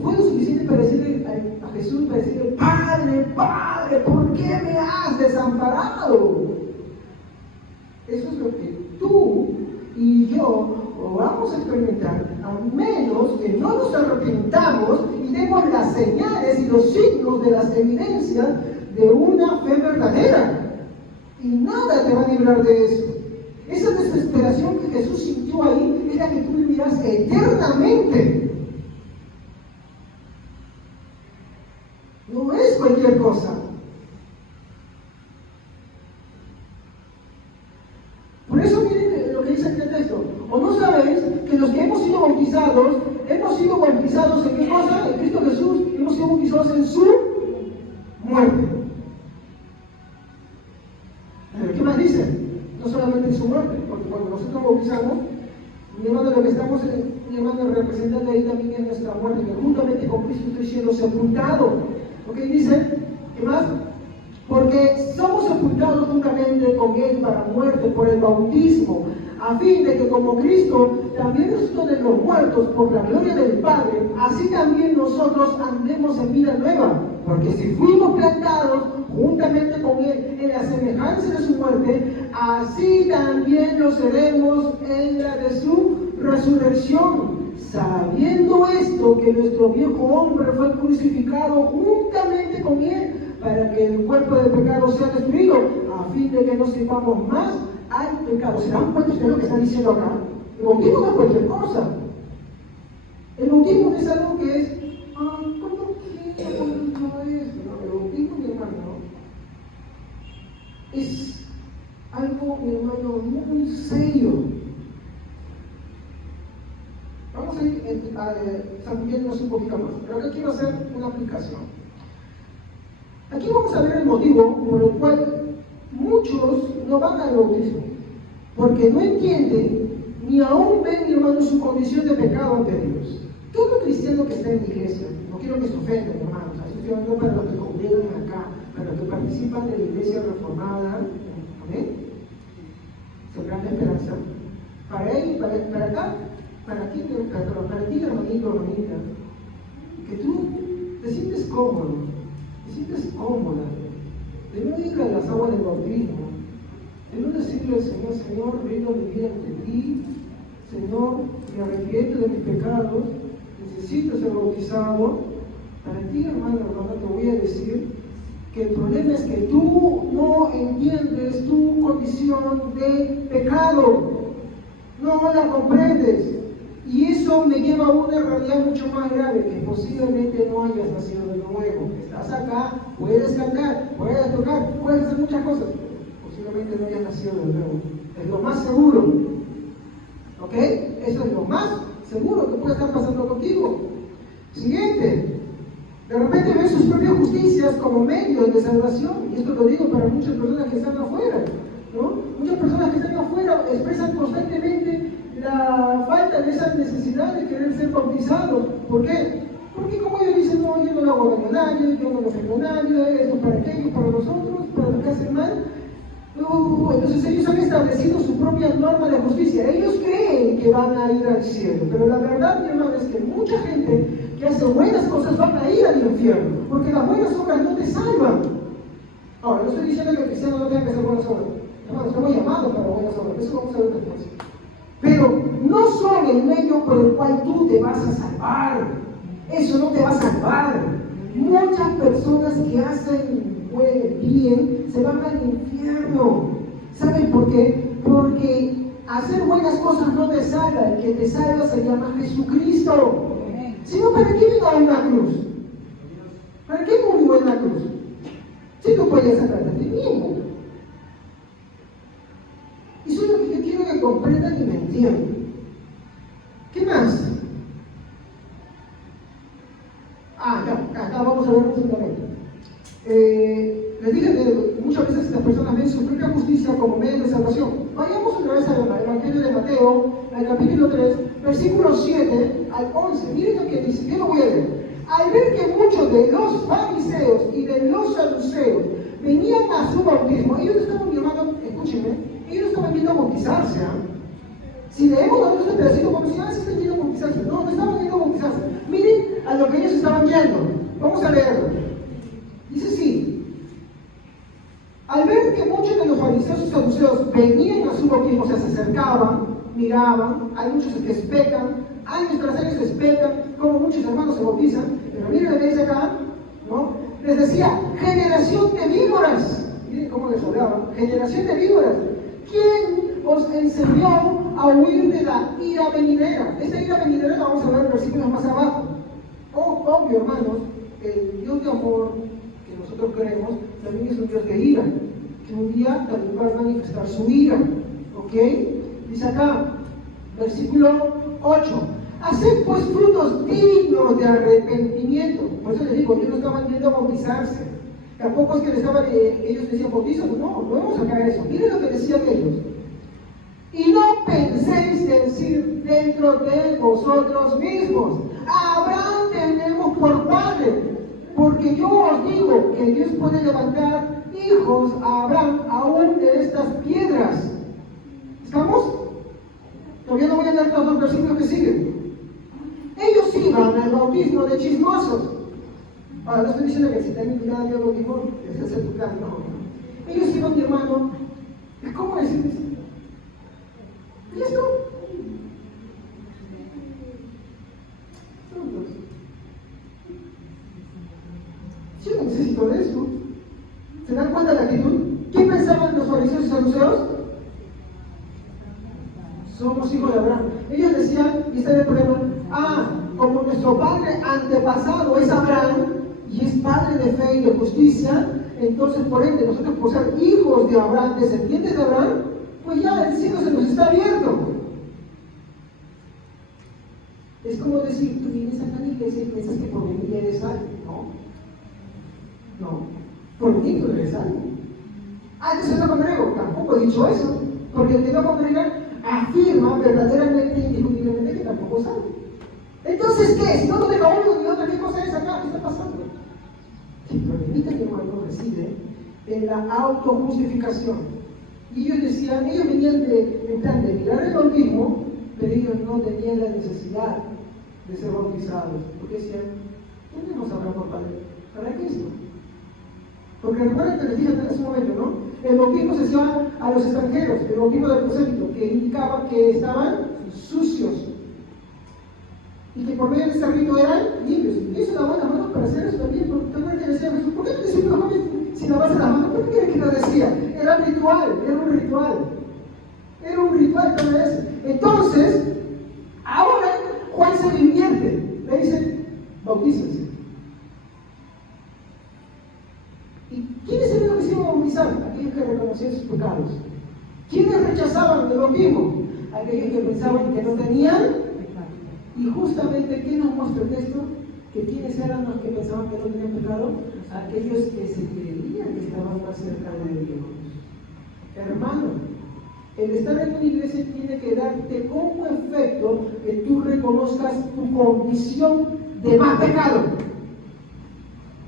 fue lo suficiente para decirle a Jesús, para decirle, Padre, Padre, ¿por qué me has desamparado? Eso es lo que tú y yo vamos a experimentar, a menos que no nos arrepintamos y demos las señales y los signos de las evidencias de una fe verdadera. Y nada te va a librar de eso. Esa desesperación que Jesús sintió ahí es la que tú vivirás eternamente. No es cualquier cosa. Por eso miren lo que dice aquí el texto. ¿O no sabéis que los que hemos sido bautizados en qué cosa? En Cristo Jesús, hemos sido bautizados en su muerte. ¿Pero qué más dice? No solamente en su muerte, porque cuando nosotros bautizamos, mi hermano, lo que estamos representando ahí también es nuestra muerte, que juntamente con Cristo estoy siendo sepultado. ¿Ok? Dice, ¿qué más? Porque somos sepultados juntamente con Él para muerte por el bautismo, a fin de que como Cristo también resucitó de los muertos por la gloria del Padre, así también nosotros andemos en vida nueva. Porque si fuimos plantados juntamente con Él en la semejanza de su muerte, así también lo seremos en la de su resurrección. Sabiendo esto, que nuestro viejo hombre fue crucificado juntamente con Él, para que el cuerpo del pecado sea destruido, a fin de que no sirvamos más al pecado. ¿Se dan cuenta ustedes lo que está diciendo acá? El bautismo no es cualquier cosa. El bautismo es algo que es, ¿cómo quiero? No es, no, el bautismo, mi hermano, es algo, mi hermano, muy serio. Vamos a ir zambullándonos un poquito más, pero acá quiero hacer una aplicación. Aquí vamos a ver el motivo por el cual muchos no van al bautismo, porque no entienden ni aún ven, mi hermano, su condición de pecado ante Dios. Todo cristiano que está en la iglesia, no quiero que se ofendan, hermanos, estoy hablando para los que congregan acá, para los que participan de la iglesia reformada, amén, Sembrando Esperanza, para él, para acá, para ti, hermanito, hermanita, que tú te sientes cómodo, te sientes cómoda, de no ir a las aguas del bautismo, de no decirle al Señor, Señor, rindo mi vida ante ti, Señor, me arrepiento de mis pecados, necesito ser bautizado. Para ti, hermana, te voy a decir que el problema es que tú no entiendes tu condición de pecado, no la comprendes, y eso me lleva a una realidad mucho más grave, que posiblemente no hayas nacido de nuevo. Estás acá, puedes cantar, puedes tocar, puedes hacer muchas cosas, posiblemente no hayas nacido de nuevo. Es lo más seguro, ¿ok? Eso es lo más seguro que puede estar pasando contigo. Siguiente. De repente ven sus propias justicias como medios de salvación, y esto lo digo para muchas personas que están afuera, ¿no? Muchas personas que están afuera expresan constantemente la falta de esa necesidad de querer ser bautizados. ¿Por qué? Porque como ellos dicen, no, yo no lo hago daño a nadie, yo no lo ofendo a nadie, esto para aquellos, para nosotros, para los que hacen mal. Entonces ellos han establecido su propia norma de justicia. Ellos creen que van a ir al cielo, pero la verdad, mi hermano, es que mucha gente que hace buenas cosas van a ir al infierno, porque las buenas obras no te salvan. Ahora, no estoy diciendo que el cristiano no tenga que hacer buenas obras. Hermano, estamos llamados para buenas obras, eso vamos a ver después. Pero no son el medio por el cual tú te vas a salvar. Eso no te va a salvar. Muchas personas que hacen bien se van al infierno. ¿Saben por qué? Porque hacer buenas cosas no te salva. El que te salva se llama Jesucristo. Si no, ¿para qué vino a una cruz? ¿Para qué murió en la cruz? Si tú puedes sacarte a ti mismo. Eso es lo que yo quiero que comprendan y me entiendan. ¿Qué más? Acá vamos a ver un fundamento. Les dije que muchas veces las personas ven su propia justicia como medio de salvación. Vayamos otra vez al Evangelio de Mateo, al capítulo 3, versículos 7 al 11. Miren lo que dice, yo lo voy a leer. Al ver que muchos de los fariseos y de los saduceos venían a su bautismo, ellos no estaban, mi hermano, escúchenme, ellos no estaban yendo a bautizarse. Si leemos nosotros este pedacito, como si sí están yendo a bautizarse. No estaban yendo a bautizarse. Miren a lo que ellos estaban yendo. Vamos a leerlo. Dice así: al ver que muchos de los fariseos y saduceos venían a su bautismo, o sea, se acercaban, miraban, hay muchos que espetan, años tras años se espetan, como muchos hermanos se bautizan, pero miren lo que dice acá, ¿no? Les decía, generación de víboras. Miren cómo les hablaba, generación de víboras. ¿Quién os enseñó a huir de la ira venidera? Esta ira venidera la vamos a ver en versículos más abajo. Obvio, hermanos, el Dios de amor que nosotros creemos también es un Dios de ira, que un día también va a manifestar su ira. ¿Ok? Dice acá, versículo 8: haced pues frutos dignos de arrepentimiento. Por eso les digo, ellos no estaban yendo a bautizarse. Tampoco es que ellos decían bautízate. No vamos a caer eso. Miren lo que decían ellos. Y no penséis decir dentro de vosotros mismos, a Abraham tenemos por padre, porque yo os digo que Dios puede levantar hijos a Abraham aún de estas piedras. ¿Estamos? Todavía no voy a leer todos los versículos que siguen. Ellos iban al bautismo de chismosos. Ahora, no estoy diciendo que si te han invitado al bautismo, es hacer tu plan, no. Ellos iban, mi hermano, ¿cómo decirles? ¿Y esto? Yo no necesito de eso. ¿Se dan cuenta de la actitud? ¿Qué pensaban los fariseos y saduceos? Somos hijos de Abraham. Ellos decían, y este es el problema, como nuestro padre antepasado es Abraham, y es padre de fe y de justicia, entonces por ende nosotros por ser hijos de Abraham, descendientes de Abraham, pues ya el cielo se nos está abierto. Es como decir, tú vienes acá a la iglesia y piensas que por venir eres salvo. No, por venir no eres salvo. Entonces no congrego. Tampoco he dicho eso, porque el que no congrega afirma verdaderamente e indiscutiblemente que tampoco es salvo. Entonces, ¿qué? Si no nos deja uno ni otra, ¿qué cosa es acá? ¿Qué está pasando? ¿Qué problema? ermita, mi hermano, reside en la autojustificación. Y ellos decían, ellos venían en plan de mirar el bautismo, pero ellos no tenían la necesidad de ser bautizados, porque decían, tenemos amor por Padre, ¿para qué esto? Porque recuerden que les dije en ese momento, ¿no? El bautismo se hacía a los extranjeros, el bautismo del prosélito, que indicaba que estaban sucios y que por medio de ese rito eran limpios. Y es una buena mano para hacer eso también, porque también que decía Jesús, ¿por qué no decís mejor si lavarse las manos? ¿Por qué quiere que lo decía? Era un ritual, era un ritual. Era un ritual cada vez. Entonces, ahora Juan se invierte, le dice, bautícense. ¿Y quiénes eran los que se iban a bautizar? Aquellos que reconocían sus pecados. ¿Quiénes rechazaban el bautismo? Aquellos que pensaban que no tenían. Y justamente, ¿qué nos muestra el texto? Que quiénes eran los que pensaban que no tenían pecado, aquellos que se creían que estaban más cerca de Dios. Hermano, el estar en una iglesia tiene que darte como efecto que tú reconozcas tu condición de más pecado.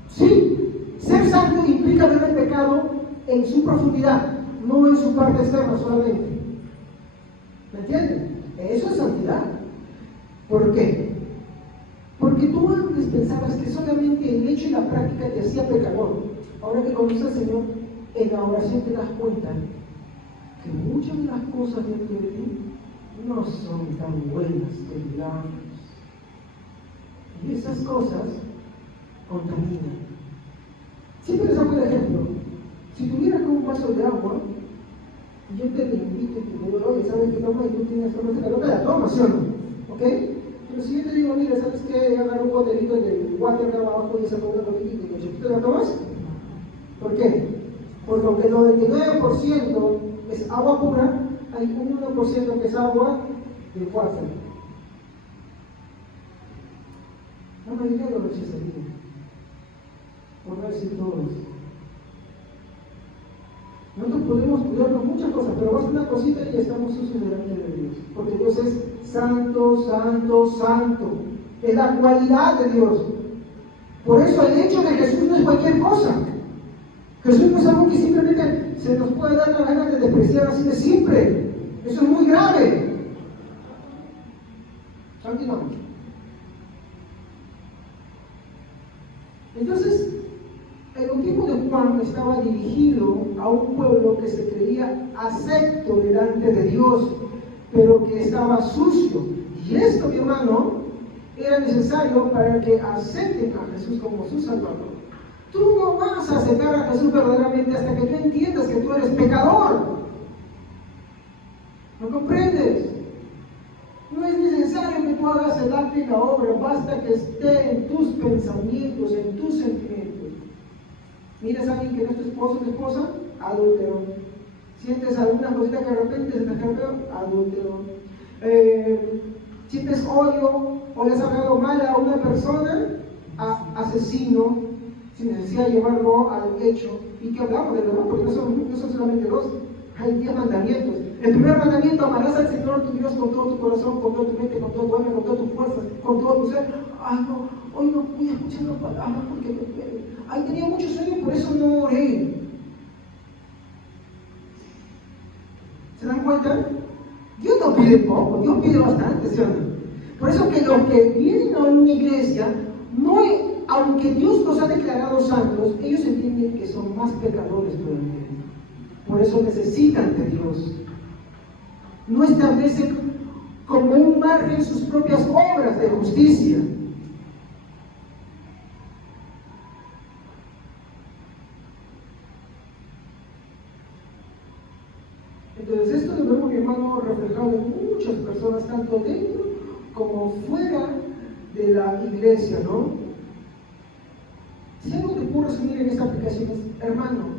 Sí, ser santo implica ver el pecado en su profundidad, no en su parte externa solamente. ¿Me entienden? Eso es santidad. ¿Por qué? Porque tú antes pensabas que solamente el hecho y la práctica te hacía pecador. Ahora que conoces al Señor, en la oración te das cuenta que muchas de las cosas dentro de ti no son tan buenas que digamos. Y esas cosas contaminan. Siempre les hago el ejemplo. Si tuvieras un vaso de agua, y yo te invito y te digo, oye, ¿sabes qué toma? Y tú tienes que tomar no te la tomas, ¿sí o no? ¿Ok? Pero si yo te digo, mira, ¿sabes qué? Agarra un botelito de water de abajo y saca una bolita y ¿te la tomas? ¿Por qué? Porque aunque el 99% es agua pura, hay un 1% que es agua de water. La mayoría lo rechazaría, por no decir todos. Nosotros podemos cuidarnos muchas cosas, pero basta una cosita y estamos sucios delante de Dios. Porque Dios es santo, santo, santo. Es la cualidad de Dios. Por eso el hecho de Jesús no es cualquier cosa. Jesús no es algo que simplemente se nos puede dar la gana de despreciar así de simple. Eso es muy grave. Continuamos. Entonces, el bautismo de Juan estaba dirigido a un pueblo que se creía acepto delante de Dios, pero que estaba sucio. Y esto, mi hermano, era necesario para que acepten a Jesús como su Salvador. Tú no vas a aceptar a Jesús verdaderamente hasta que tú entiendas que tú eres pecador. ¿No comprendes? No es necesario que tú hagas el acto y la obra, basta que esté en tus pensamientos, en tus sentimientos. Miras a alguien que no es tu esposo o tu esposa, adúltero. Sientes alguna cosita que de repente se te escapó, adúltero. Sientes odio o le has hablado mal a una persona, asesino, sin necesidad de llevarlo al hecho. ¿Y qué hablamos de verdad? Porque no son solamente dos, hay 10 mandamientos. El primer mandamiento: amarás al Señor tu Dios con todo tu corazón, con toda tu mente, con todo tu alma, con todas tus fuerzas, con todo tu ser. Ay, no, hoy no voy a escuchar las palabras porque me duele. Ay, tenía mucho sueño y por eso no oré. ¿Se dan cuenta? Dios no pide poco, Dios pide bastante, ¿sí o no? Por eso que los que vienen a una iglesia, no, aunque Dios los ha declarado santos, ellos entienden que son más pecadores todavía. Por eso necesitan de Dios. No establecen como un margen sus propias obras de justicia. Entonces esto lo vemos, mi hermano, reflejado en muchas personas, tanto dentro como fuera de la iglesia, ¿no? Si algo te puedo resumir en esta aplicación es, hermano,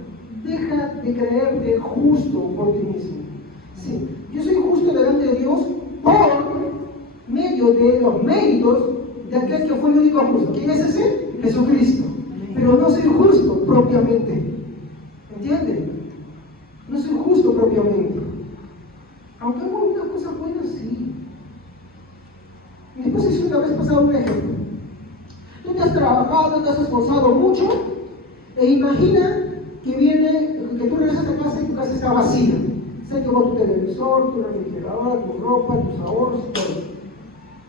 deja de creerte justo por ti mismo. Sí, yo soy justo delante de Dios por medio de los méritos de aquel que fue el único justo. ¿Quién es ese? Jesucristo. Pero no soy justo propiamente. ¿Entienden? No soy justo propiamente. Aunque hago algunas cosas buenas, sí. Mi esposa hizo una vez pasado un ejemplo. Tú te has trabajado, te has esforzado mucho E imagina que que tú regresas a casa y tu casa está vacía. Se llevó tu televisor, tu refrigerador, tu ropa, tus ahorros y todo.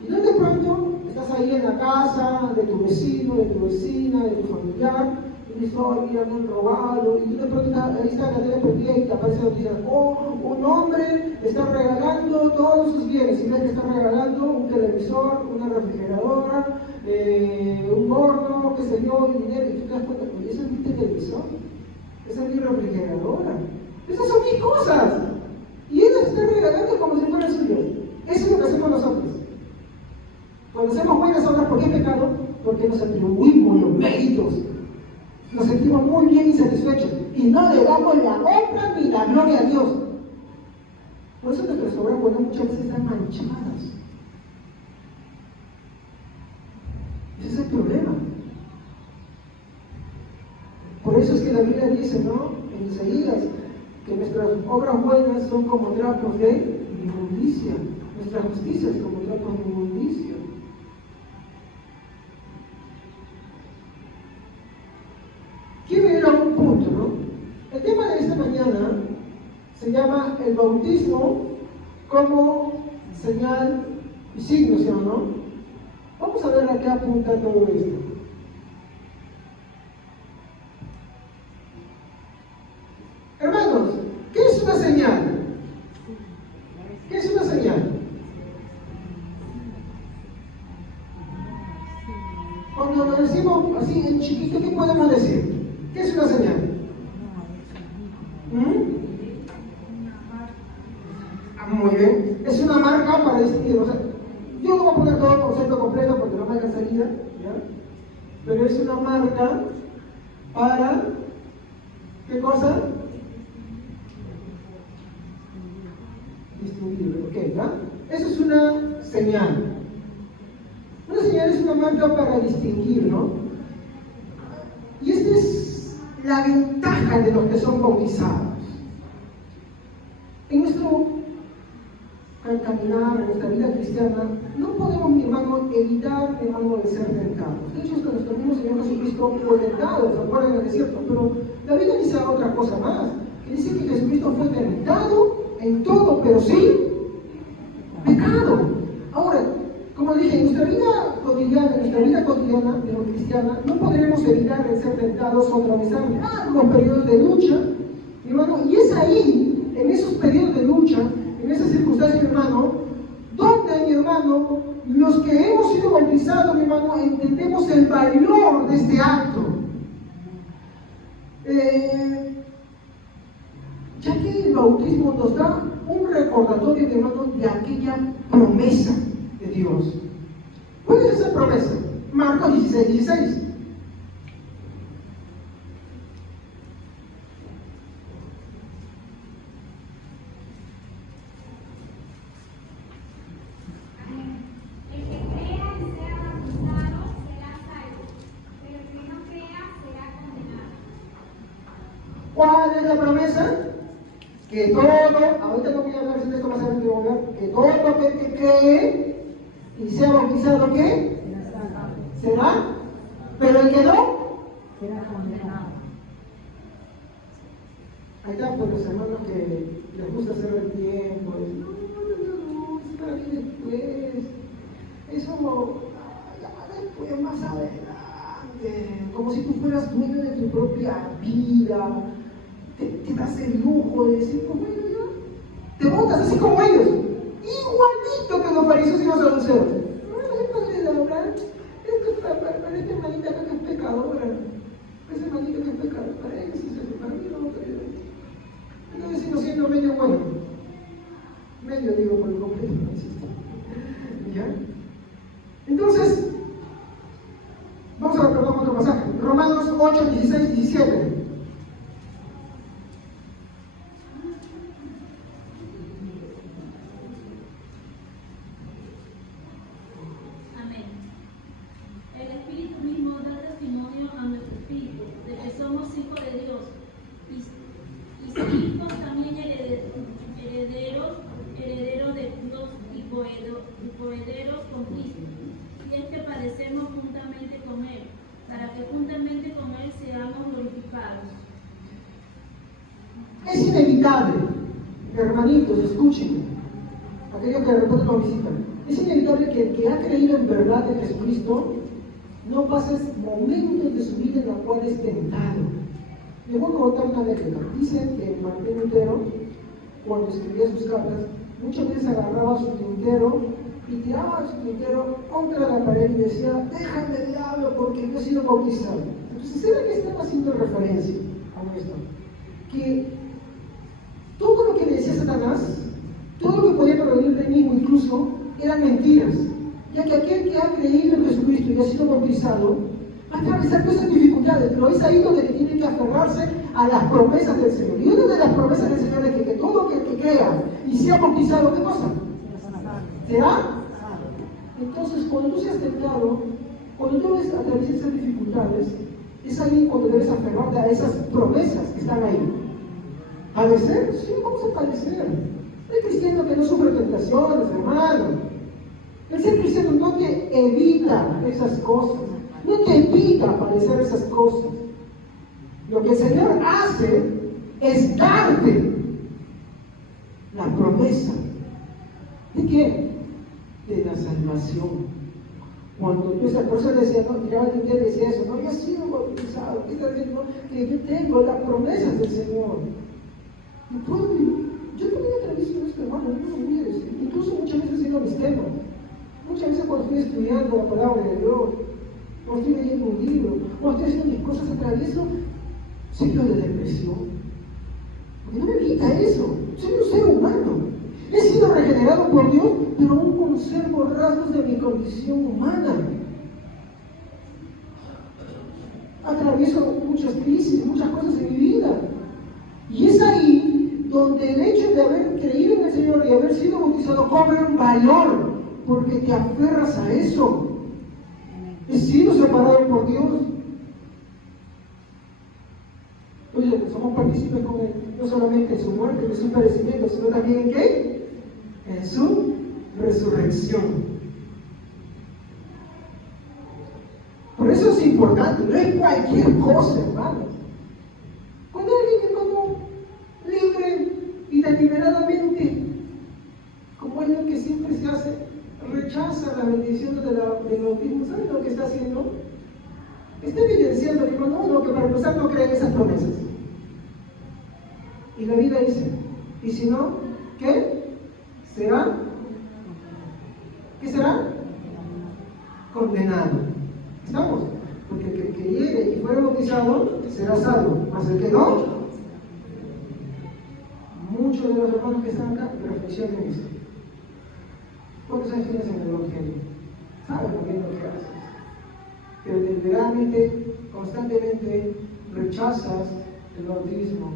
Y no de pronto estás ahí en la casa de tu vecino, de tu vecina, de tu familiar, y dices, oh, mira, me han robado. Y tú de pronto ahí está la tele prendida y te aparece la noticia, oh, un hombre está regalando todos sus bienes. Y ves que está regalando un televisor, una refrigeradora, un horno, qué sé yo, y dinero. Y tú te das cuenta, oye, ese es mi televisor, esa es mi refrigeradora, esas son mis cosas. Y él las está regalando como si fuera suyo. Eso es lo que hacemos nosotros. Cuando hacemos buenas obras, ¿por qué pecado? Porque nos atribuimos los méritos. Nos sentimos muy bien y satisfechos. Y no le damos la honra ni la gloria a Dios. Por eso nuestras obras buenas muchas veces están manchadas. Ese es el problema. Por eso es que la Biblia dice, ¿no? En Isaías, que nuestras obras buenas son como trapos de inmundicia. Nuestra justicia es como trapos de inmundicia. Quiero ir a un punto, ¿no? El tema de esta mañana se llama el bautismo como señal y signo, ¿sí o no? Vamos a ver a qué apunta todo esto. Hermanos, ¿qué es una señal? ¿Qué es una señal? Cuando lo decimos así en chiquito, ¿qué podemos decir? ¿Qué es una señal? Muy bien. Es una marca para distinguir. O sea, yo no voy a poner todo el concepto completo porque no me alcanzaría, ¿ya? Pero es una marca para, ¿qué cosa? Distinguir, ¿ok? ¿Ya? Eso es una señal. Una señal es una marca para distinguir, ¿no? Y esta es la ventaja de los que son bautizados. En nuestro caminar, en nuestra vida cristiana, no podemos, mi hermano, evitar, mi hermano, de ser tentados. De hecho, es que nuestro mismo Señor Jesucristo fue tentado, ¿se acuerdan del desierto? Pero la Biblia dice otra cosa más, que dice que Jesucristo fue tentado en todo, pero sin pecado. Ahora, como dije, en nuestra vida cotidiana de los cristianos, no podremos evitar el ser tentados o atravesar largos periodos de lucha, mi hermano, y es ahí, en esos periodos de lucha, en esas circunstancias, mi hermano, donde, mi hermano, los que hemos sido bautizados, mi hermano, entendemos el valor de este acto. Ya que el bautismo nos da un recordatorio, mi hermano, de aquella promesa de Dios. ¿Cuál es esa promesa? Marcos 16:16. ¿Cuál es la promesa? Que todo, ahorita no voy a hablar de esto más adelante, que todo aquel que cree y sea bautizado, ¿qué? ¿Será? Pero el que no, será condenado. Ahí está, pues los hermanos que les gusta hacer el tiempo, no, es para mí después, eso, ya después, más adelante, como si tú fueras dueño de tu propia vida. Te das el lujo de decir, pues bueno, ya, te botas así como ellos, igualito que los fariseos y los saduceos. No es padre de hablar, para esta hermanita que es pecadora, ese hermanito que es pecador, para él sí, para mí no, entonces sigo siendo medio bueno, medio digo por el completo, ¿ya? Entonces, vamos a recordar otro pasaje, Romanos 8, 16, 17. Coherederos con Cristo, y es que padecemos juntamente con Él, para que juntamente con Él seamos glorificados inevitable, hermanitos, escúchenme, aquellos que de repente nos visitan, es inevitable que el que ha creído en verdad en Jesucristo no pases momentos de su vida en la cual es tentado. Les voy a contar una anécdota. Dicen que Martín Lutero, cuando escribía sus cartas, muchas veces agarraba su tintero y tiraba su tintero contra la pared y decía: déjame, diablo, porque yo he sido bautizado. Entonces, ¿será que estaba haciendo referencia a esto? Que todo lo que le decía Satanás, todo lo que podía provenir de mí, incluso, eran mentiras, ya que aquel que ha creído en Jesucristo y ha sido bautizado va a atravesar todas esas dificultades, pero es ahí donde tiene que aferrarse a las promesas del Señor. Y una de las promesas del Señor es que todo aquel que crea y sea bautizado, ¿qué cosa? ¿Será? Entonces, cuando tú seas tentado, cuando tú atraviesas esas dificultades, es ahí cuando debes aferrarte a esas promesas que están ahí. ¿Padecer? Sí, vamos a padecer. El cristiano que no sufre tentaciones, hermano. El ser cristiano no te evita esas cosas, no te evita padecer esas cosas. Lo que el Señor hace es darte la promesa. ¿De qué? De la salvación. Cuando tú, esa persona decía, no, miraba el que decía eso, no, yo he sido bautizado, ¿qué está diciendo? Que yo tengo las promesas del Señor. Yo también atravieso esto, hermano, no me mires. Incluso muchas veces he sido mis temas. Muchas veces cuando estoy estudiando la palabra de Dios, o estoy leyendo un libro, o estoy haciendo mis cosas, atravieso siglos de depresión. Porque no me quita eso. Soy un ser humano. He sido regenerado por Dios, pero aún conservo rasgos de mi condición humana. Atravieso muchas crisis, muchas cosas en mi vida. Y es ahí donde el hecho de haber creído en el Señor y haber sido bautizado cobra un valor, porque te aferras a eso. He sido separado por Dios. Oye, somos partícipes con Él, no solamente en su muerte, en su padecimiento, sino también en ¿qué? En su resurrección. Por eso es importante, no es cualquier cosa, hermanos. Cuando alguien, hermano, libre y deliberadamente, como es lo que siempre se hace, rechaza la bendición del bautismo, ¿saben lo que está haciendo? Está evidenciando que cuando uno, que para empezar no cree en esas promesas. Y la Biblia dice, y si no, ¿qué? ¿Será? ¿Qué será? Condenado. ¿Estamos? Porque el que llegue y fuera bautizado será salvo, mas el que no, muchos de los hermanos que están acá reflexionen en esto. ¿Cuántos años tienes en el Evangelio? Sabes muy bien lo que haces. Pero deliberadamente, constantemente rechazas el bautismo,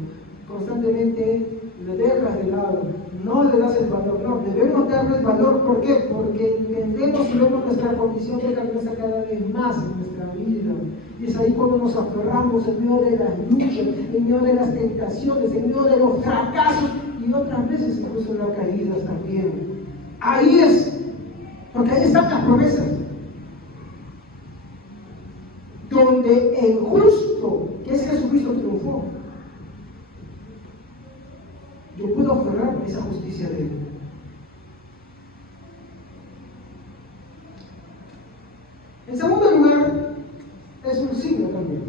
constantemente lo dejas de lado, no le das el valor. No, debemos darle el valor. ¿Por qué? Porque entendemos y vemos nuestra condición pecaminosa cada vez más en nuestra vida. Y es ahí cuando nos aferramos en medio de las luchas, en medio de las tentaciones, en medio de los fracasos y otras veces incluso las caídas también. Ahí es, porque ahí están las promesas. Donde el justo, que es Jesucristo, triunfó. Yo puedo aferrarme a esa justicia de Él. En segundo lugar, es un signo también.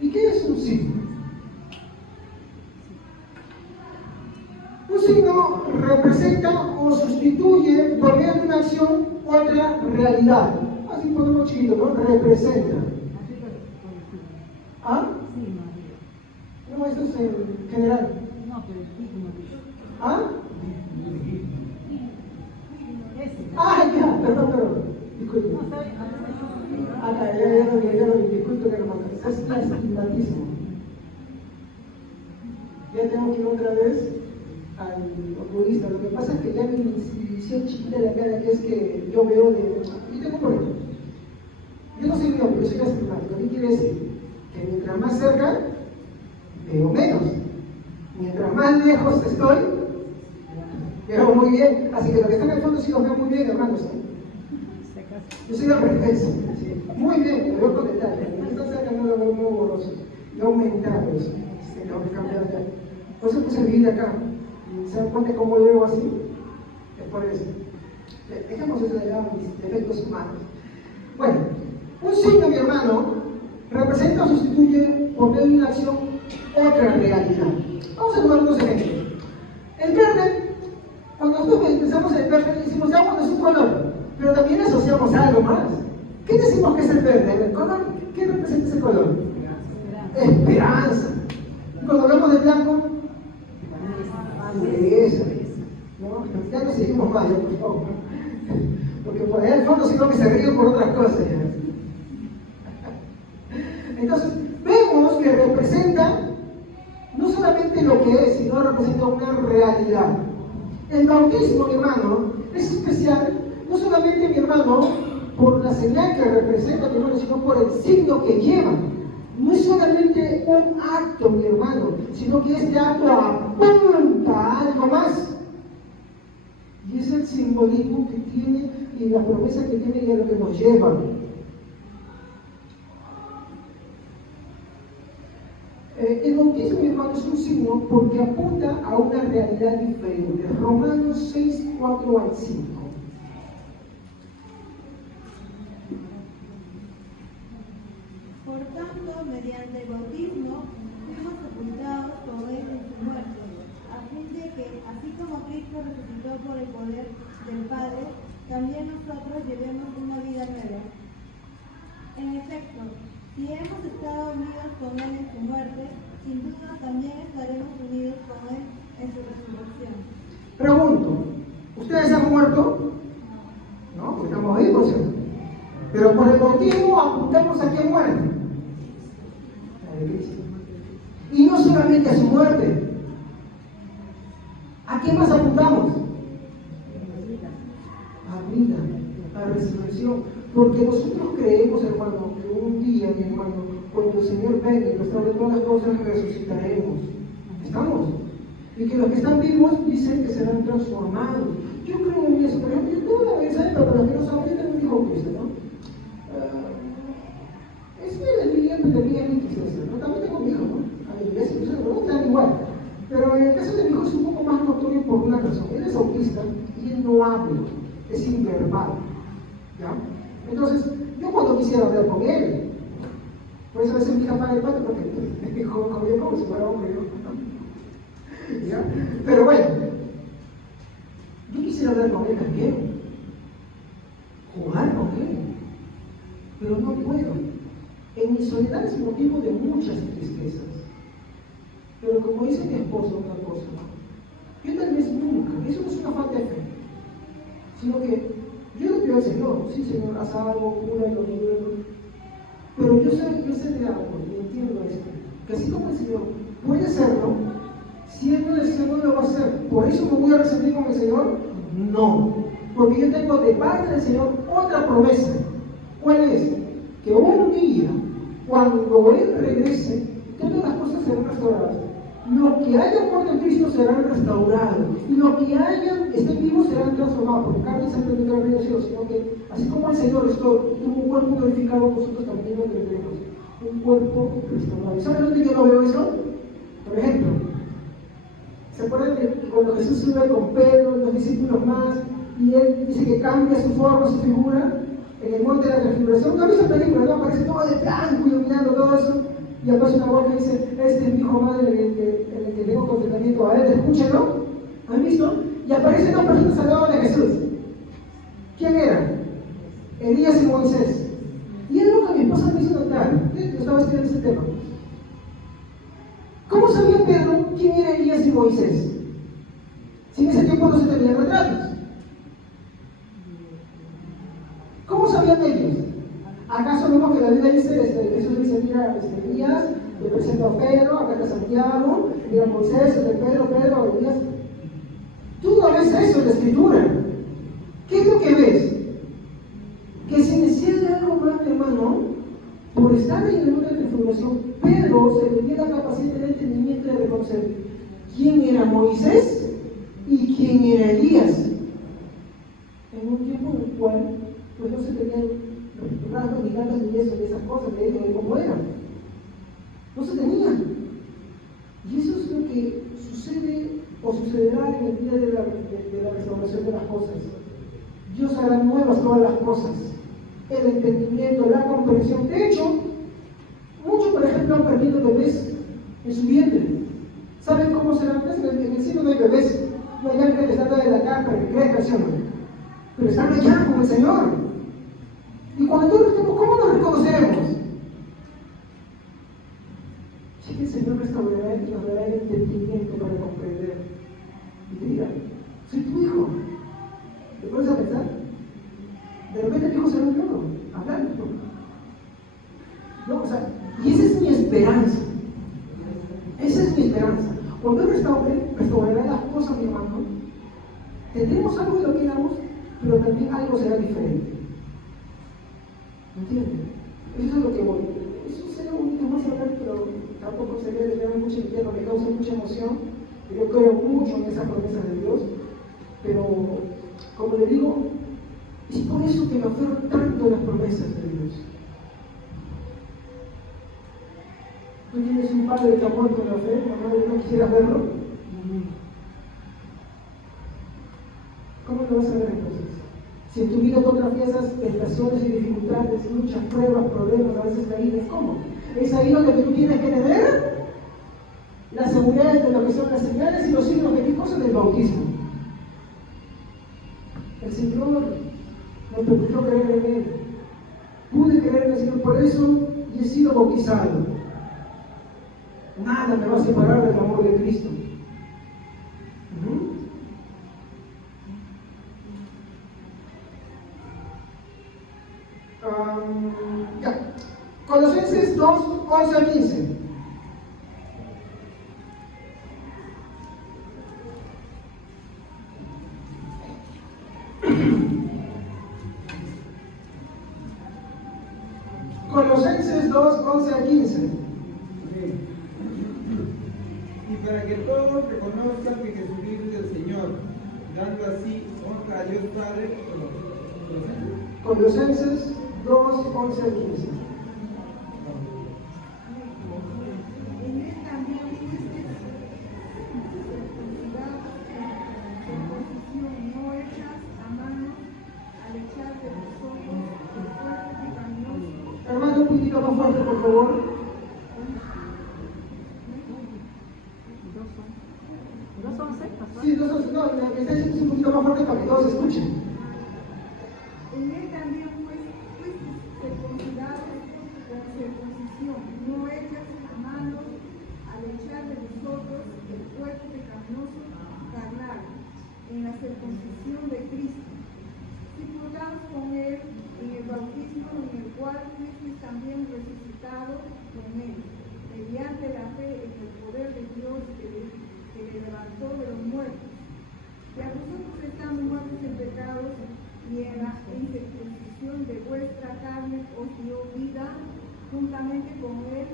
¿Y qué es un signo? Un signo representa o sustituye por medio de una acción otra realidad. Así podemos chiquito, ¿no? Representa. ¿Ah? No, esto es en general. ¿Ah? Ah, ya, perdón. Disculpe. Ya lo disculpe, hermano. Es estigmatismo. Ya tengo que ir otra vez al oculista. Lo que pasa es que ya mi visión chiquita de la cara es que yo veo de... Yo tengo por ejemplo. Yo no soy miope, yo soy astigmático. ¿Qué quiere decir? Que mientras más cerca, veo menos. Mientras más lejos estoy, veo muy bien. Así que lo que está en el fondo sí lo veo muy bien, hermanos. Yo soy el reflejo. ¿Sí? Muy bien, lo veo con detalle. Lo que está cerca no lo veo muy borroso. Yo he aumentado eso. Tengo que cambiar ya. Por eso puse vivir acá. ¿Se dan cuenta cómo yo veo así? Es por eso. Dejemos eso de lado, mis defectos humanos. Bueno, un signo, mi hermano, representa o sustituye por medio de una acción otra realidad. Vamos a tomar unos ejemplos. El verde, cuando nosotros pensamos en el verde, decimos, ya bueno, es un color, pero también asociamos a algo más. ¿Qué decimos que es el verde? ¿El color? ¿Qué representa ese color? Esperanza. Y cuando hablamos de blanco, pureza. ¿No? Ya no seguimos más, ya, por favor. Porque por allá al fondo sino que se ríen por otras cosas. Entonces, vemos que representa no solamente lo que es, sino representa una realidad. El bautismo, mi hermano, es especial, no solamente, mi hermano, por la señal que representa, mi hermano, sino por el signo que lleva. No es solamente un acto, mi hermano, sino que este acto apunta a algo más. Y es el simbolismo que tiene y la promesa que tiene y a lo que nos lleva. El bautismo, mi hermano, es un signo porque apunta a una realidad diferente. Romanos 6, 4 al 5. Por tanto, mediante el bautismo, fuimos sepultados con él en su muerte, a fin de que, así como Cristo resucitó por el poder del Padre, también nosotros llevemos una vida nueva. En efecto, si hemos estado unidos con él en su muerte, sin duda también estaremos unidos con él en su resurrección. Pregunto, ¿ustedes han muerto? No, porque estamos vivos, ¿sí? Pero por el bautismo apuntamos a que muere. A Cristo. Y no solamente a su muerte. ¿A qué más apuntamos? A vida, a resurrección. Porque nosotros creemos, hermano, que un día, mi hermano, cuando el Señor venga y restaure todas las cosas, resucitaremos. ¿Estamos? Y que los que están vivos dicen que serán transformados. Yo creo en eso. Por ejemplo, yo tengo una mensaje para los que no saben, yo tengo un hijo Cristo, ¿no? Es bien evidente de mí a mi tristeza, ¿no? También tengo mi hijo, ¿no? A la iglesia, no están igual. Pero en el caso de mi hijo es un poco más notorio por una razón. Él es autista y él no habla, es inverbal. ¿Ya? Entonces, yo cuando quisiera hablar con él, por eso a veces mi hija paga el pato porque me comió como si fuera hombre, ¿no? ¿Ya? Pero bueno, yo quisiera hablar con él también, jugar con él, pero no puedo. En mi soledad es motivo de muchas tristezas. Pero como dice mi esposo, otra cosa, yo tal vez nunca, eso no es una falta de fe, sino que yo le pido al Señor, sí Señor, haz algo, cura y lo libre. Pero yo sé de algo, y entiendo esto, que así como el Señor puede hacerlo, si Él no desea, no lo va a hacer. ¿Por eso me voy a resentir con el Señor? No, porque yo tengo de parte del Señor otra promesa. ¿Cuál es? Que un día, cuando Él regrese, todas las cosas serán restauradas. Lo que haya muerto en Cristo serán restaurados, y lo que estén vivos serán transformados, porque carne se ha el reino de Dios, sino que así como el Señor tuvo un cuerpo glorificado, nosotros también lo tendremos, un cuerpo restaurado. ¿Saben dónde yo no veo eso? Por ejemplo, ¿se acuerdan de cuando Jesús sube con Pedro y los discípulos más, y él dice que cambia su forma, su figura, en el monte de la transfiguración? ¿No han visto películas? ¿No? Aparece todo de blanco, iluminando todo eso. Y aparece una voz que dice, este es mi hijo madre en el que tengo contentamiento. A ver, escúchenlo. ¿Han visto? Y aparecen dos personas al lado de Jesús. ¿Quién eran? Elías y Moisés. Y es lo que mi esposa me hizo notar. Yo estaba estudiando ese tema. ¿Cómo sabía Pedro quién era Elías y Moisés? Si en ese tiempo no se tenían retratos. ¿Cómo sabían ellos? ¿Acaso vemos que la Biblia dice, Jesús dice, mira, Elías, te presento a Pedro, acá está Santiago, mira Moisés, de Pedro, Elías? Tú no ves eso en la Escritura. ¿Qué es lo que ves? Que se decía algo más, hermano, por estar en el mundo de transformación, Pedro se le dio la capacidad del entendimiento de reconocer quién era Moisés y quién era Elías. En un tiempo en el cual, pues no se tenían rasgos ni ganas ni eso, de esas cosas, de ellos, de cómo eran. No se tenían. Y eso es lo que sucede o sucederá en el día de la restauración de las cosas. Dios hará nuevas todas las cosas. El entendimiento, la comprensión. De hecho, muchos, por ejemplo, han perdido bebés en su vientre. ¿Saben cómo será? En el cielo no hay bebés. No hay ángeles que están de la cara para que crezcan, ¿sí o no? Pero están allá con el Señor. Y cuando nosotros estamos, ¿cómo nos reconocemos? Sí que el Señor restaurará y nos dará el entendimiento para comprender. Y te dirá, soy tu hijo. ¿Te pones a pensar? De repente el hijo será un loro, hablando. No, o sea, y esa es mi esperanza. Esa es mi esperanza. Cuando Él restaurará las cosas, mi hermano, tendremos algo de lo que éramos, pero también algo será diferente. ¿Me entienden? Eso es lo que voy. Eso sería bonito más hablar, pero tampoco sería de tener mucho infierno, me causa mucha emoción. Yo creo mucho en esa promesa de Dios, pero como le digo, es por eso que me aferro tanto a las promesas de Dios. ¿Tú tienes un padre que ha muerto en la fe? ¿No quisieras verlo? ¿Cómo lo vas a ver entonces? Si en tu vida tú atraviesas tentaciones y dificultades, muchas pruebas, problemas, a veces caídas, ¿cómo? Es ahí donde tú tienes que tener las seguridades de lo que son las señales y los signos de qué cosa del bautismo. El Señor me permitió creer en Él. Pude creer en el Señor por eso y he sido bautizado. Nada me va a separar del amor de Cristo. Ya. Colosenses 2, 11 a 15. Colosenses 2, 11 a 15. Y para que todos reconozcan que Jesucristo es el Señor, dando así honra a Dios Padre. Colosenses 2, 11 a 15. En Él también fuisteis circuncidados en circuncisión no hechas a mano, al echar de vosotros el cuerpo pecaminoso. Hermano, un poquito más fuerte, por favor. Sí, 2:11. No, está diciendo un poquito más fuerte para que todos escuchen. En Él también fuisteis circuncidados con circuncisión no hechas a manos, al echar de vosotros el cuerpo pecaminoso carnal, en la circuncisión de Cristo, sepultados con Él en el bautismo en el cual fuisteis también resucitados con Él, mediante la fe en el poder de Dios que le levantó de los muertos. Y a vosotros estando muertos en pecados y en la incircuncisión de vuestra carne os dio vida juntamente con Él,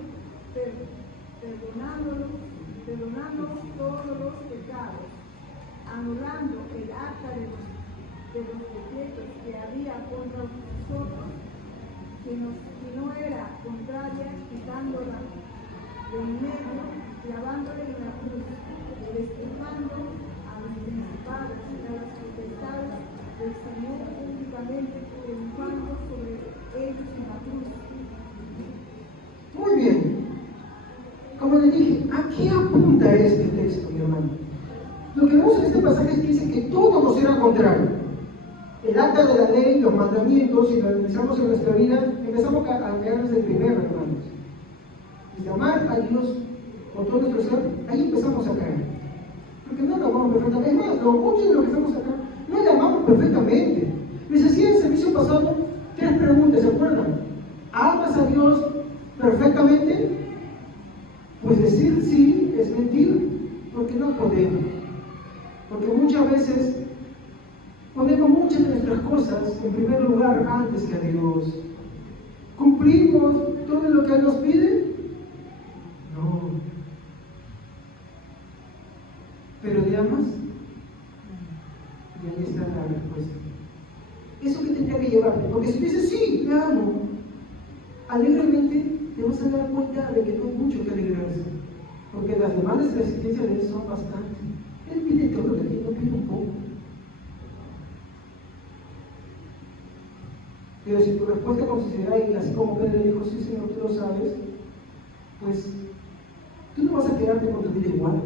perdonándonos todos los pecados, anulando el acta de los decretos que había contra nosotros, que no era contraria, quitándola de en medio, clavándola en la cruz, y destripando a los principados y a las potestades del Señor públicamente, triunfando sobre ellos en la cruz. Muy bien. Como le dije, ¿a qué apunta este texto, mi hermano? Lo que vemos en este pasaje es que dice que todo nos era contrario. El acta de la ley, los mandamientos, si lo analizamos en nuestra vida, empezamos a caer desde el primero, hermanos. Desde amar a Dios con todo nuestro ser, ahí empezamos a caer. Porque no lo amamos perfectamente. Es más, muchos de los que estamos acá no le amamos perfectamente. Les hacía en el servicio pasado 3 preguntas, ¿se acuerdan? ¿Amas a Dios perfectamente? Pues decir sí es mentir, porque no podemos. Porque muchas veces ponemos muchas de nuestras cosas en primer lugar antes que a Dios. ¿Cumplimos todo lo que Él nos pide? No. ¿Pero le amas? Y ahí está la respuesta. Eso que tendría que llevarte, porque si dices sí, te amo, alegremente te vas a dar cuenta de que no hay mucho que alegrarse, porque las demandas de la existencia de Él son bastantes. Él pide todo de ti, no pide un poco. Pero si tu respuesta consistirá en, así como Pedro dijo, sí Señor, tú lo sabes, pues tú no vas a quedarte con tu vida igual.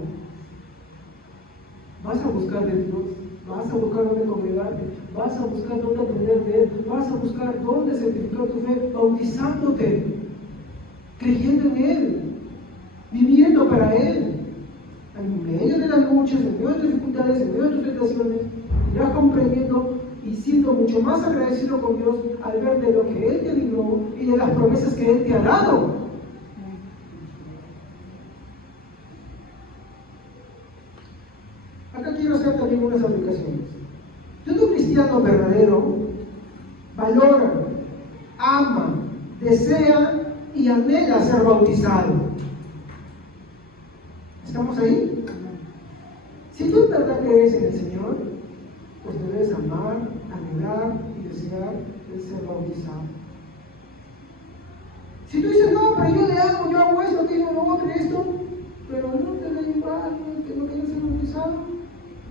Vas a buscar de Dios, vas a buscar dónde congregarte, vas a buscar dónde aprender de Él, vas a buscar dónde certificar tu fe, bautizándote, creyendo en Él, viviendo para Él. En medio de las luchas, en medio de las dificultades, en medio de tus tentaciones, irás comprendiendo y siendo mucho más agradecido con Dios al ver de lo que Él te libró y de las promesas que Él te ha dado. Acá quiero hacer también unas aplicaciones. Todo cristiano verdadero valora, ama, desea y anhela ser bautizado. ¿Estamos ahí? Si tú en verdad crees en el Señor, pues debes amar, anhelar y desear el ser bautizado. Si tú dices, no, pero yo hago esto, no hago esto, pero no te da igual, que no quieres ser bautizado,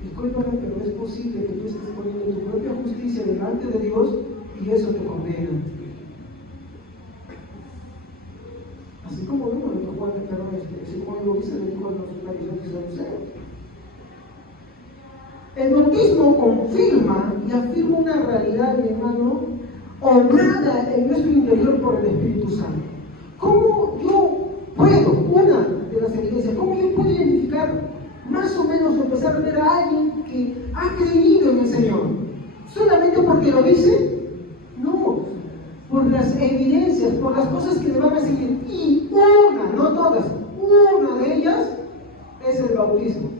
discúlpame, pero es posible que tú estés poniendo tu propia justicia delante de Dios y eso te condena. Así como uno le tocó al así como el bautista le dijo a los fariseos y saduceos. El bautismo confirma y afirma una realidad, mi hermano, obrada en nuestro interior por el Espíritu Santo. ¿Cómo yo puedo, una de las evidencias, cómo yo puedo identificar más o menos empezar a ver a alguien que ha creído en el Señor? ¿Solamente porque lo dice? No, por las evidencias, por las cosas que le van a seguir. Y una, no todas, una de ellas es el bautismo.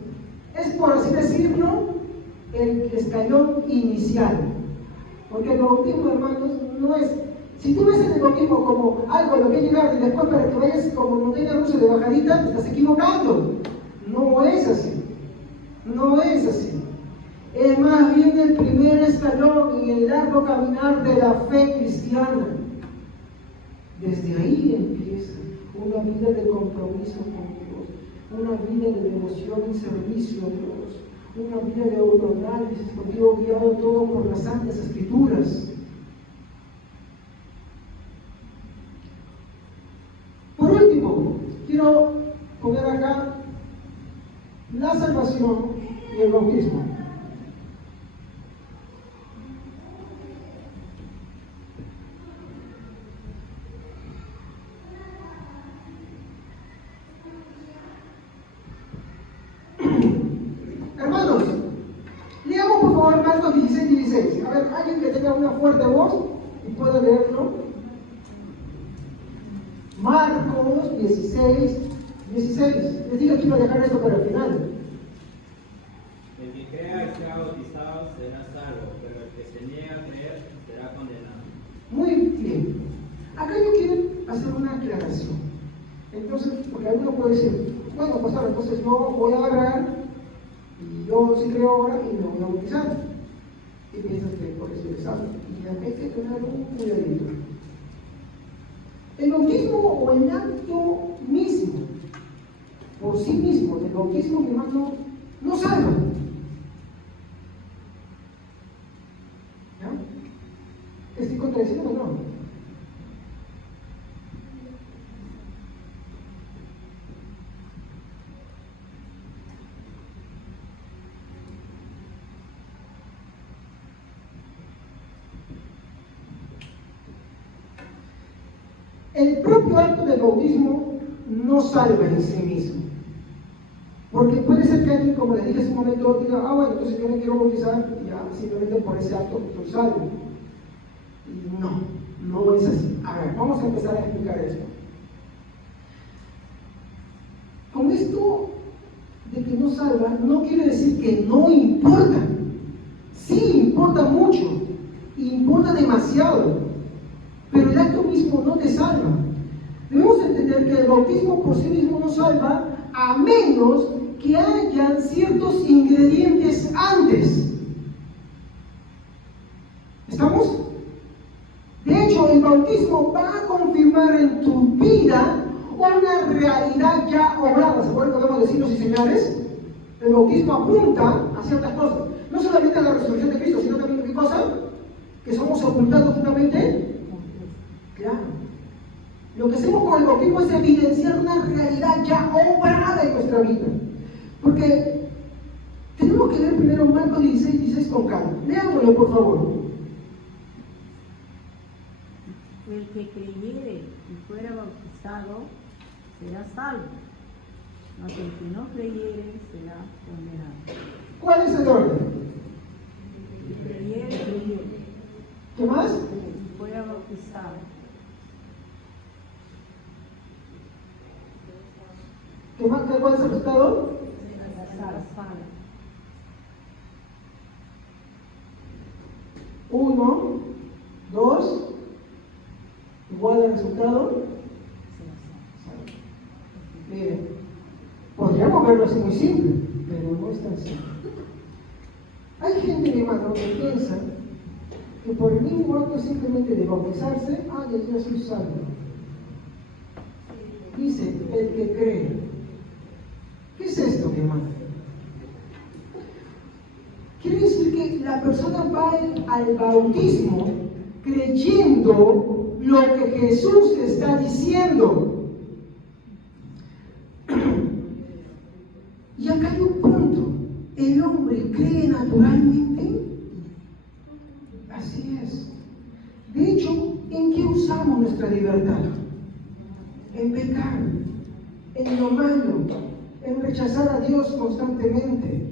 Es, por así decirlo, el escalón inicial. Porque el bautismo, hermanos, no es... Si tú ves el bautismo como algo a lo que llegar y después para que vayas como montaña rusa de bajadita, te estás equivocando. No es así. No es así. Es más bien el primer escalón en el largo caminar de la fe cristiana. Desde ahí empieza una vida de compromiso con Dios, una vida de devoción y servicio a Dios, una vida de autoanálisis con Dios, guiado todo por las Santas Escrituras. Por último, quiero poner acá la salvación y el bautismo. Hermanos, leamos por favor Marcos 16:16. A ver, alguien que tenga una fuerte voz y pueda leerlo. Marcos 16:16. Les digo que iba a dejar esto para el final. El que crea y sea bautizado será salvo, pero el que se niega a creer será condenado. Muy bien. Acá yo quiero hacer una aclaración. Entonces, porque alguno puede decir, bueno, pastor, entonces yo voy a agarrar y yo sí creo ahora y me voy a bautizar. Y piensas que por eso eres salvo. Y hay que tener un cuidadito. El bautismo o el acto mismo, por sí mismo, el bautismo, mi hermano, no salva. ¿Ya? ¿Estoy contradiciendo o no? El propio acto del bautismo no salva en sí mismo. Porque puede ser que alguien, como le dije hace un momento, diga, bueno, entonces yo me quiero bautizar y ya simplemente por ese acto estoy salvo. Y no es así. A ver, vamos a empezar a explicar esto. Con esto de que no salva, no quiere decir que no importa. Sí importa mucho, importa demasiado, pero el acto mismo no te salva. Debemos entender que el bautismo por sí mismo no salva a menos que hayan ciertos ingredientes antes. ¿Estamos? De hecho, el bautismo va a confirmar en tu vida una realidad ya obrada. ¿Se acuerdan que podemos decirlo, sí, señores? El bautismo apunta a ciertas cosas. No solamente a la resurrección de Cristo, sino también, ¿qué cosa? Que somos sepultados juntamente. Claro. Lo que hacemos con el bautismo es evidenciar una realidad ya obrada en nuestra vida. Porque tenemos que ver primero Marcos 16 con calma. Leámoslo, por favor. El que creyere y fuera bautizado será salvo, mas el que no creyere será condenado. ¿Cuál es el orden? El que creyere ¿Qué más? y fuera bautizado ¿Qué más? ¿Cuál es el resultado? será salvo. 1, 2, igual al resultado. Miren, podríamos verlo así muy simple, pero no es tan simple. Hay gente, mi hermano, que piensa que por el mismo acto simplemente de bautizarse, ya soy salvo. Dice, el que cree. ¿Qué es esto, mi hermano? Quiere decir que la persona va al bautismo creyendo lo que Jesús está diciendo. Y acá hay un punto. ¿El hombre cree naturalmente? Así es. De hecho, ¿en qué usamos nuestra libertad? En pecar, en lo malo, en rechazar a Dios constantemente.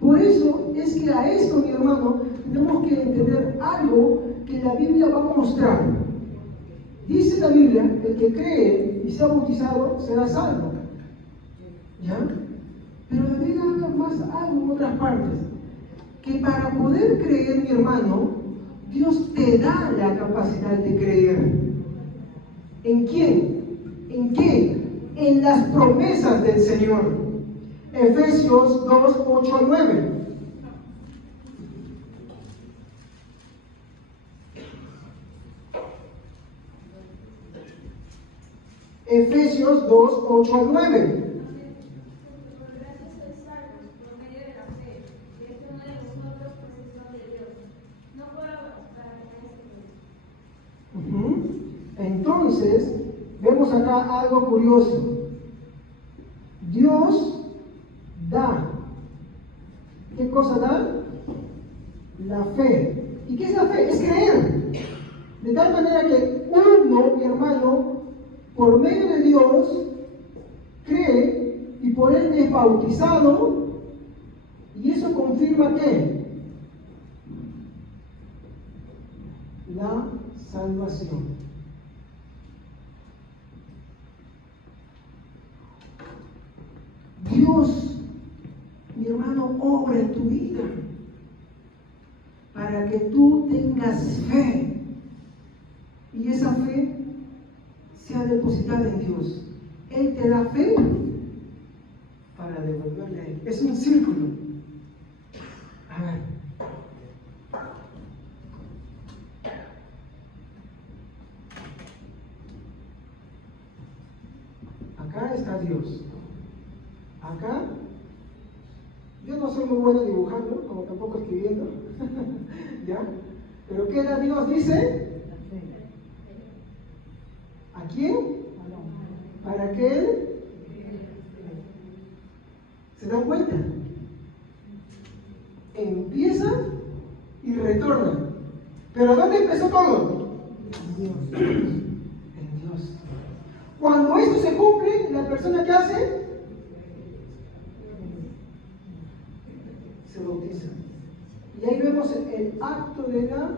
Por eso es que a esto, mi hermano, tenemos que entender algo que la Biblia va a mostrar. Dice la Biblia, el que cree y sea bautizado será salvo. ¿Ya? Pero la Biblia habla más algo en otras partes. Que para poder creer, mi hermano, Dios te da la capacidad de creer. ¿En quién? ¿En qué? En las promesas del Señor. Efesios 2, 8 al 9. Efesios 2, 8 al 9. Entonces, vemos acá algo curioso. Dios da. ¿Qué cosa da? La fe. ¿Y qué es la fe? Es creer. De tal manera que uno, mi hermano, por medio de Dios, cree y por él es bautizado, y eso confirma que la salvación. Dios, mi hermano, obra en tu vida para que tú tengas fe y esa fe sea depositada en Dios. Él te da fe para devolverle a Él. Es un círculo. A ver. Acá está Dios. Acá, yo no soy muy bueno dibujando, como tampoco escribiendo, ¿ya? Pero ¿qué da Dios? Dice, ¿a quién? Para que Él se da cuenta. Empieza y retorna. ¿Pero dónde empezó todo? En Dios. Cuando esto se cumple, la persona que hace se bautiza. Y ahí vemos el acto de la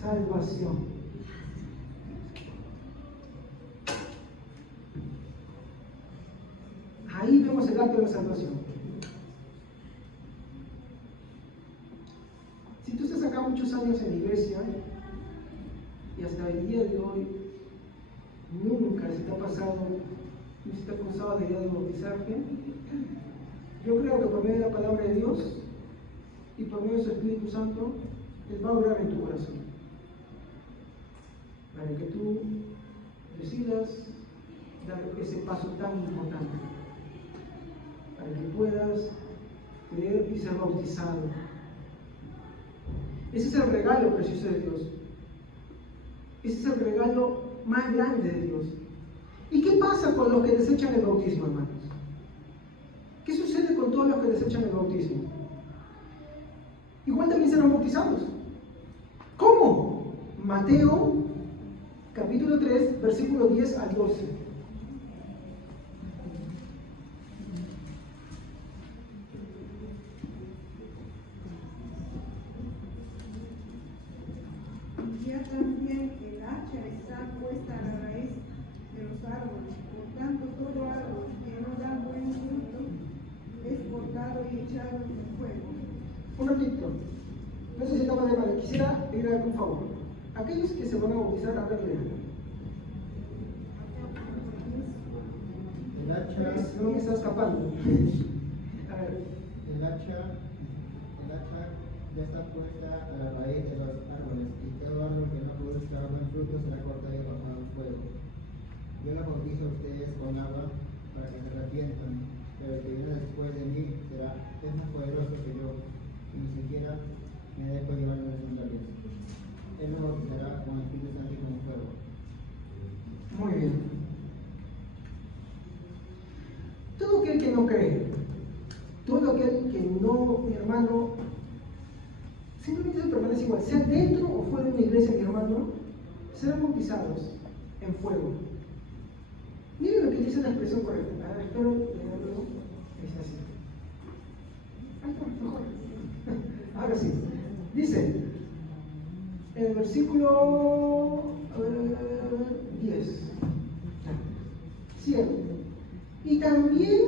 salvación. Ahí vemos el acto de la salvación. Si tú estás acá muchos años en la iglesia y hasta el día de hoy nunca se te ha pasado, ni se te ha cruzado la idea de bautizarte, yo creo que por medio de la palabra de Dios y por medio de su Espíritu Santo, Él va a obrar en tu corazón. para que tú decidas dar ese paso tan importante, para que puedas creer y ser bautizado. Ese es el regalo precioso de Dios. Ese es el regalo más grande de Dios. ¿Y qué pasa con los que desechan el bautismo, hermanos? ¿Qué sucede con todos los que desechan el bautismo? Igual también serán bautizados. ¿Cómo? Mateo, capítulo 3, versículo 10 al 12. Ya también el hacha está puesta a la raíz de los árboles. Por tanto, todo árbol que no da buen fruto es cortado y echado en el fuego. Un ratito. No sé si estamos de mal. Quisiera pedir algún favor. Aquellos que se van a bautizar, a ver, lean. El hacha, No me está escapando. A ver. el hacha ya está puesta a la raíz de los árboles, y todo árbol que no produzca buen fruto será cortado y arrojado al fuego. Yo los bautizo a ustedes con agua para que se arrepientan, pero el que viene después de mí es más poderoso que yo, y ni siquiera me dejo llevar de sus sandalias. Él los bautizará con el Espíritu Santo y con fuego. Muy bien. Todo aquel que no cree, todo aquel que no, mi hermano, simplemente se permanece igual, sea dentro o fuera de una iglesia, mi hermano, serán bautizados en fuego. Miren lo que dice la expresión correcta. Espero leerlo. Es así. Ahí está, mejor. Ahora sí. Dice, en el versículo 10. 7. Y también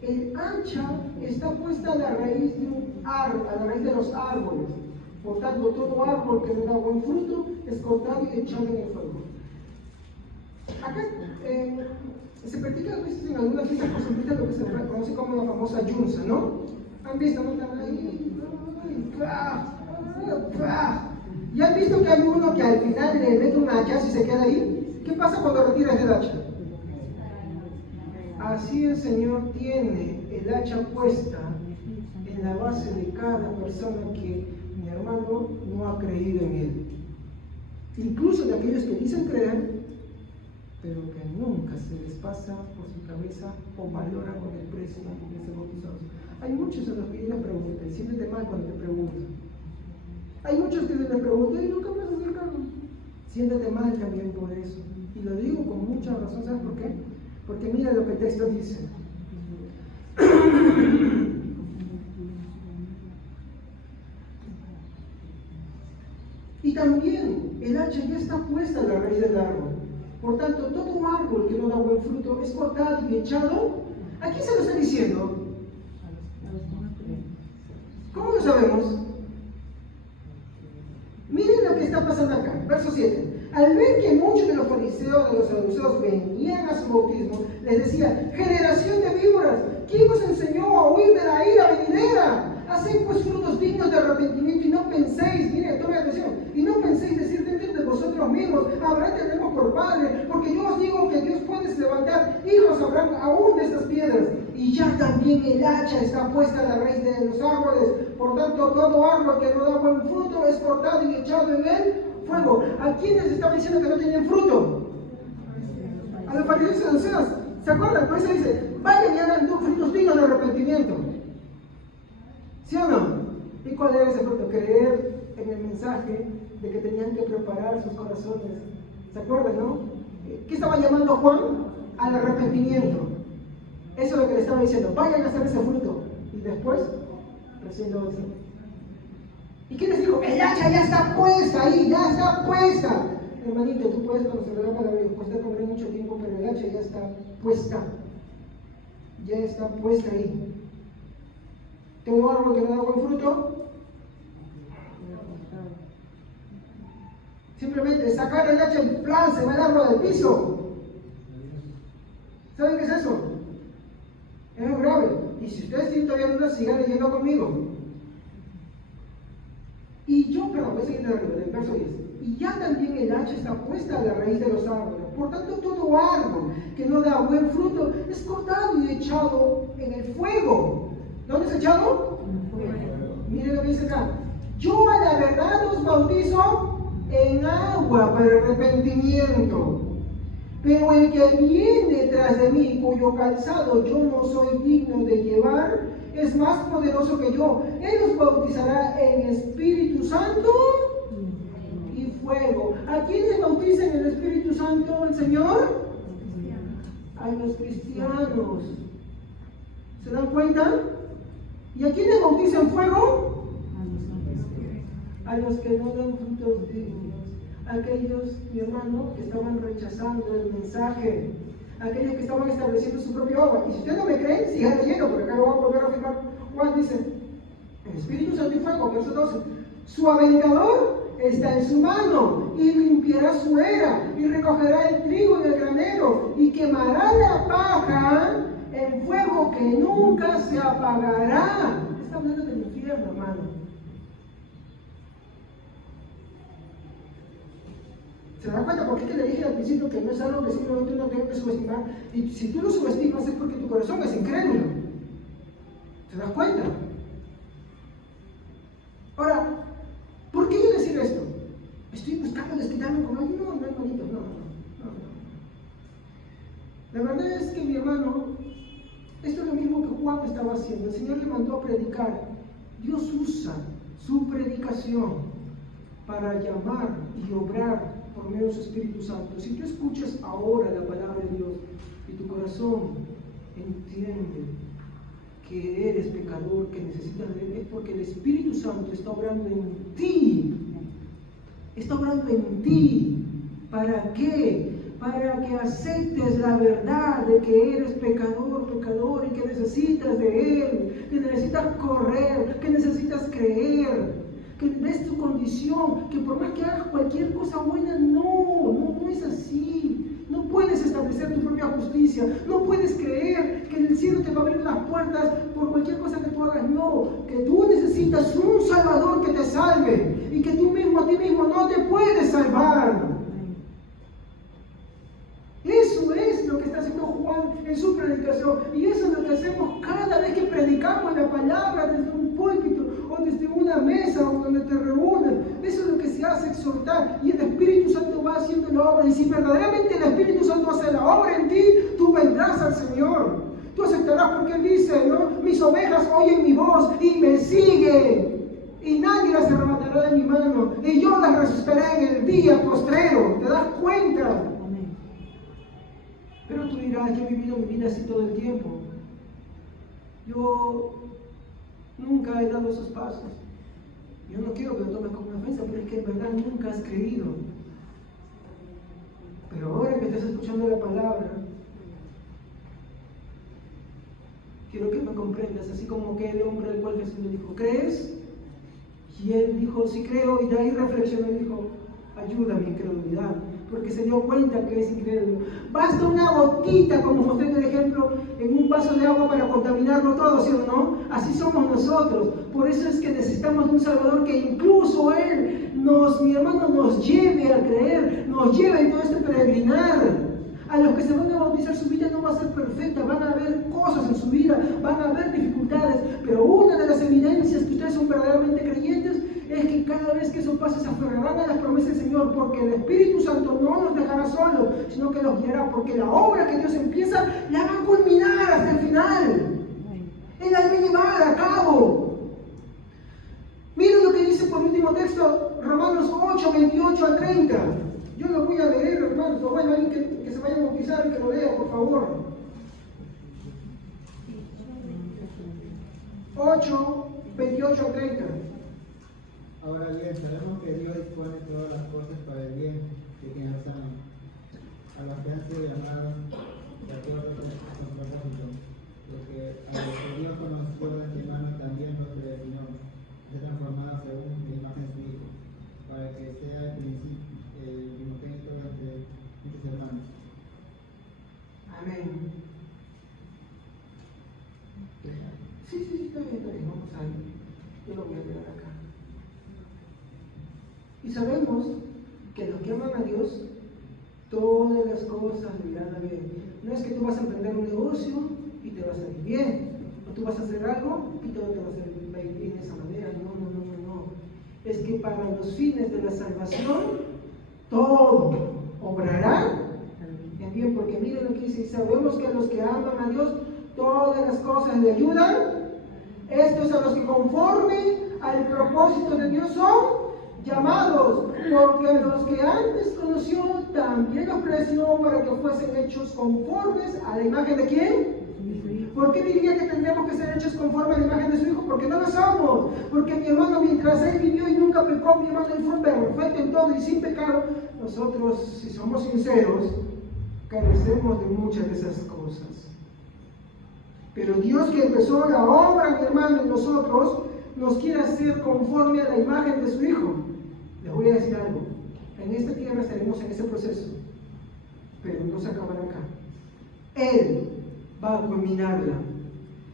el hacha está puesta a la raíz de un árbol, a la raíz de los árboles. Por tanto, todo árbol que no da buen fruto es cortado y echado en el fuego. Acá se practica a veces en algunas fiestas costumbristas lo que se conoce como la famosa yunza, ¿no? ¿Han visto? ¿No? Están ahí. ¿Y han visto que hay uno que al final le mete un hacha y se queda ahí? ¿Qué pasa cuando retiras el hacha? Así el Señor tiene el hacha puesta en la base de cada persona que, mi hermano, no ha creído en Él. Incluso de aquellos que dicen creer, pero que nunca se les pasa por su cabeza o valoran con el precio de ser bautizados. Hay muchos a los que yo les pregunto, y siéntete mal cuando te preguntan. Hay muchos que les pregunto, y nunca me has acercado. Siéntete mal también por eso. Y lo digo con mucha razón, ¿sabes por qué? Porque mira lo que el texto dice. Y también el hacha ya está puesta en la raíz del árbol. Por tanto, todo árbol que no da buen fruto es cortado y echado. ¿A quién se lo está diciendo? ¿Cómo lo sabemos? Miren lo que está pasando acá. Verso 7. Al ver que muchos de los fariseos, de los saduceos, venían a su bautismo, les decía: generación de víboras, ¿quién os enseñó a huir de la ira venidera? Haced pues frutos dignos de arrepentimiento y no penséis, miren, tomen atención, y no penséis decir dentro de vosotros mismos: Abraham tenemos por padre, porque yo os digo que Dios puede levantar hijos a Abraham aún de estas piedras. Y ya también el hacha está puesta a la raíz de los árboles. Por tanto, todo árbol que no da buen fruto es cortado y echado en él fuego. ¿A quiénes estaba diciendo que no tenían fruto? A los fariseos y saduceos. ¿Se acuerdan? Por eso dice: vayan y hagan frutos dignos de arrepentimiento. ¿Sí o no? ¿Y cuál era ese fruto? Creer en el mensaje de que tenían que preparar sus corazones. ¿Se acuerdan, no? ¿Qué estaba llamando Juan? Al arrepentimiento. Eso es lo que le estaba diciendo: vayan a hacer ese fruto. Y después, recién lo otro. ¿Y qué les dijo? El hacha ya está puesta ahí, ya está puesta. Hermanito, tú puedes conocer la palabra, cuesta comer mucho tiempo, pero el hacha ya está puesta. Ya está puesta ahí. Todo árbol que no da buen fruto, simplemente sacar el hacha y plan, se va el árbol del piso. ¿Saben qué es eso? Es muy grave. Y si ustedes tienen todavía dudas, sigan leyendo conmigo. Y yo, perdón, voy a seguir leyendo el verso 10. y ya también el hacha está puesta a la raíz de los árboles. Por tanto, todo árbol que no da buen fruto es cortado y echado en el fuego. ¿Dónde es echado? Miren lo que dice acá. Yo a la verdad os bautizo en agua para arrepentimiento. Pero el que viene tras de mí, cuyo calzado yo no soy digno de llevar, es más poderoso que yo. Él os bautizará en Espíritu Santo y fuego. ¿A quiénes bautiza en el Espíritu Santo el Señor? A los cristianos. ¿Se dan cuenta? ¿Y a quiénes bautiza en fuego? A los que no dan frutos dignos. Aquellos, mi hermano, que estaban rechazando el mensaje, aquellos que estaban estableciendo su propia obra. Y si ustedes no me creen, sigan leyendo, porque acá lo voy a volver a afirmar. Juan dice, el Espíritu Santo y fuego, verso 12, su aventador está en su mano, y limpiará su era, y recogerá el trigo en el granero, y quemará la paja en fuego que nunca se apagará. Está hablando del infierno, hermano. ¿Se dan cuenta por qué le dije al principio que no es algo que simplemente uno tiene que subestimar? Y si tú lo subestimas es porque tu corazón es incrédulo. ¿Se das cuenta? Ahora, ¿por qué yo decir esto? ¿Estoy buscando desquitarme con alguien? No, hermanito, no. La verdad es que, mi hermano, esto es lo mismo que Juan estaba haciendo. El Señor le mandó a predicar. Dios usa su predicación para llamar y obrar por medio de su Espíritu Santo. Si tú escuchas ahora la palabra de Dios y tu corazón entiende que eres pecador, que necesitas de Él, es porque el Espíritu Santo está obrando en ti. Está obrando en ti. ¿Para qué? Para que aceptes la verdad de que eres pecador, y que necesitas de Él, que necesitas correr, que necesitas creer, que ves tu condición, que por más que hagas cualquier cosa buena, no es así. No puedes establecer tu propia justicia, no puedes creer que en el cielo te va a abrir las puertas por cualquier cosa que tú hagas. No, que tú necesitas un Salvador que te salve y que tú mismo a ti mismo no te puedes salvar. Eso es lo que está haciendo Juan en su predicación, y eso es lo que hacemos cada vez que predicamos la palabra desde un púlpito o desde una mesa o donde te reúnes. Eso es lo que se hace, exhortar, y el Espíritu Santo va haciendo la obra. Y si verdaderamente el Espíritu Santo hace la obra en ti, tú vendrás al Señor. Tú aceptarás, porque Él dice, ¿no? Mis ovejas oyen mi voz y me siguen, y nadie las arrebatará de mi mano, y yo las resucitaré en el día postrero. ¿Te das cuenta? Pero tú dirás, yo he vivido mi vida así todo el tiempo. Yo nunca he dado esos pasos. Yo no quiero que lo tomes como una ofensa, pero es que en verdad nunca has creído. Pero ahora que estás escuchando la palabra, quiero que me comprendas, así como aquel hombre al cual Jesús le dijo, ¿crees? Y él dijo, sí creo, y de ahí reflexionó y dijo, ayuda a mi incredulidad, porque se dio cuenta que es incrédulo. Basta una gotita, como mostré en el ejemplo, en un vaso de agua para contaminarlo todo, ¿sí o no? Así somos nosotros. Por eso es que necesitamos de un Salvador que incluso Él mi hermano, nos lleve a creer, nos lleve en todo este peregrinar. A los que se van a bautizar, su vida no va a ser perfecta, van a haber cosas en su vida, van a haber dificultades, pero una de las evidencias que ustedes son verdaderamente creyentes es que cada vez que eso pase se aferrarán a las promesas del Señor, porque el Espíritu Santo no nos dejará solos, sino que los guiará, porque la obra que Dios empieza la va a culminar hasta el final. Él la va a llevar a cabo. Miren lo que dice por último texto, Romanos 8, 28 al 30. Yo lo voy a leer, hermanos, o bueno, alguien que se vaya a bautizar y que lo lea, por favor. 8, 28 al 30. Ahora bien, sabemos que Dios dispone todas las cosas para el bien de quienes los aman, a los que han sido llamados de acuerdo con su propósito, porque a los que Dios conoció de antemano también los predestinó, ser transformados según la imagen de su Hijo, para que sea el principio, el primogénito entre muchos hermanos. Amén. Sí, está bien, vamos a ir. Yo lo voy a leer acá. Y sabemos que aman a Dios, todas las cosas le irán a bien. No es que tú vas a emprender un negocio y te va a salir bien, o tú vas a hacer algo y todo te va a salir bien de esa manera. No. Es que para los fines de la salvación, todo obrará en bien, porque miren lo que dice, y sabemos que a los que aman a Dios, todas las cosas le ayudan. Estos a los que conforme al propósito de Dios son llamados, porque a los que antes conoció también los presionó para que fuesen hechos conformes a la imagen de ¿quién? ¿Por qué diría que tendremos que ser hechos conforme a la imagen de su Hijo? Porque no lo somos. Porque mi hermano, mientras él vivió y nunca pecó, mi hermano, él fue perfecto en todo y sin pecado. Nosotros, si somos sinceros, carecemos de muchas de esas cosas. Pero Dios, que empezó la obra, mi hermano, en nosotros, nos quiere hacer conforme a la imagen de su Hijo. Les voy a decir algo. En esta tierra estaremos en ese proceso, pero no se acabará acá. Él va a culminarla.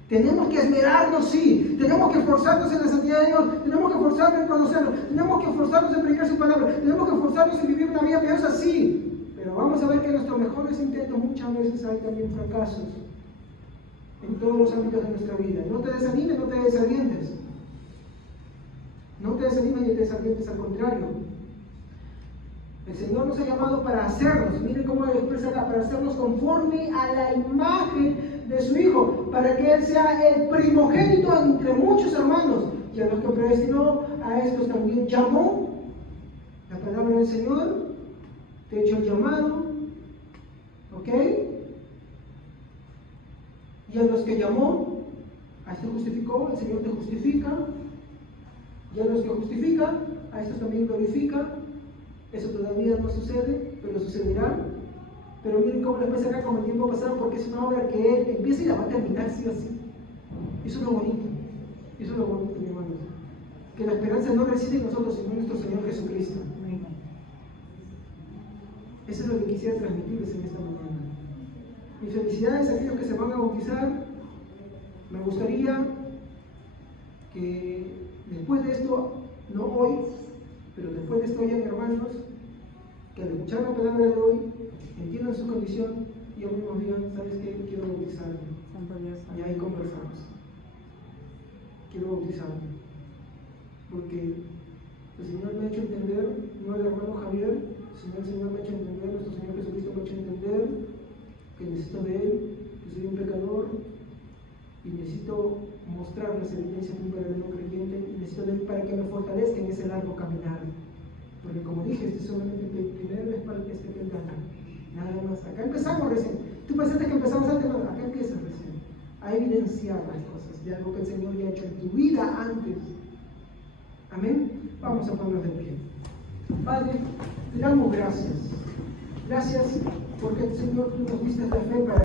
Tenemos que esmerarnos, sí. Tenemos que esforzarnos en la santidad de Dios. Tenemos que esforzarnos en conocerlo. Tenemos que esforzarnos en predicar su palabra. Tenemos que esforzarnos en vivir una vida piadosa, sí. Pero vamos a ver que en nuestros mejores intentos muchas veces hay también fracasos en todos los ámbitos de nuestra vida. No te desanimes, no te desalientes. No te desanimes ni te desalientes, al contrario. El Señor nos ha llamado para hacernos, miren cómo lo expresa acá, para hacernos conforme a la imagen de su Hijo, para que Él sea el primogénito entre muchos hermanos. Y a los que predestinó, a estos también llamó. La palabra del Señor te ha hecho el llamado, ¿ok? Y a los que llamó, a estos justificó, el Señor te justifica. Y a los que justifica, a estos también glorifica. Eso todavía no sucede, pero sucederá. Pero miren cómo les pasa acá con el tiempo pasado, porque es una obra que Él empieza y la va a terminar sí o sí. Eso es lo bonito. Eso es lo bonito, mi hermano. Que la esperanza no reside en nosotros, sino en nuestro Señor Jesucristo. Eso es lo que quisiera transmitirles en esta mañana. Mis felicidades a aquellos que se van a bautizar. Me gustaría que después de esto, no hoy, pero después de esto, ya hermanos, que al escuchar la palabra de hoy, entiendan su condición y hoy mismo digan, ¿sabes qué? Quiero bautizarme. Y ahí conversamos. Quiero bautizarme. Porque el Señor me ha hecho entender, no el hermano Javier, sino el Señor me ha hecho entender, nuestro Señor Jesucristo me ha hecho entender que necesito de Él, que soy un pecador y necesito mostrar las evidencias de un verdadero creyente y necesito de Él para que me fortalezca en ese largo caminar. Porque como dije, este es solamente el primer peldaño, nada más. Acá empezamos recién. Tú pensaste que empezamos antes, no, acá empiezas recién. A evidenciar las cosas de algo que el Señor ya ha hecho en tu vida antes. Amén. Vamos a ponernos de pie. Padre, te damos gracias. Gracias porque, Señor, tú nos diste la fe para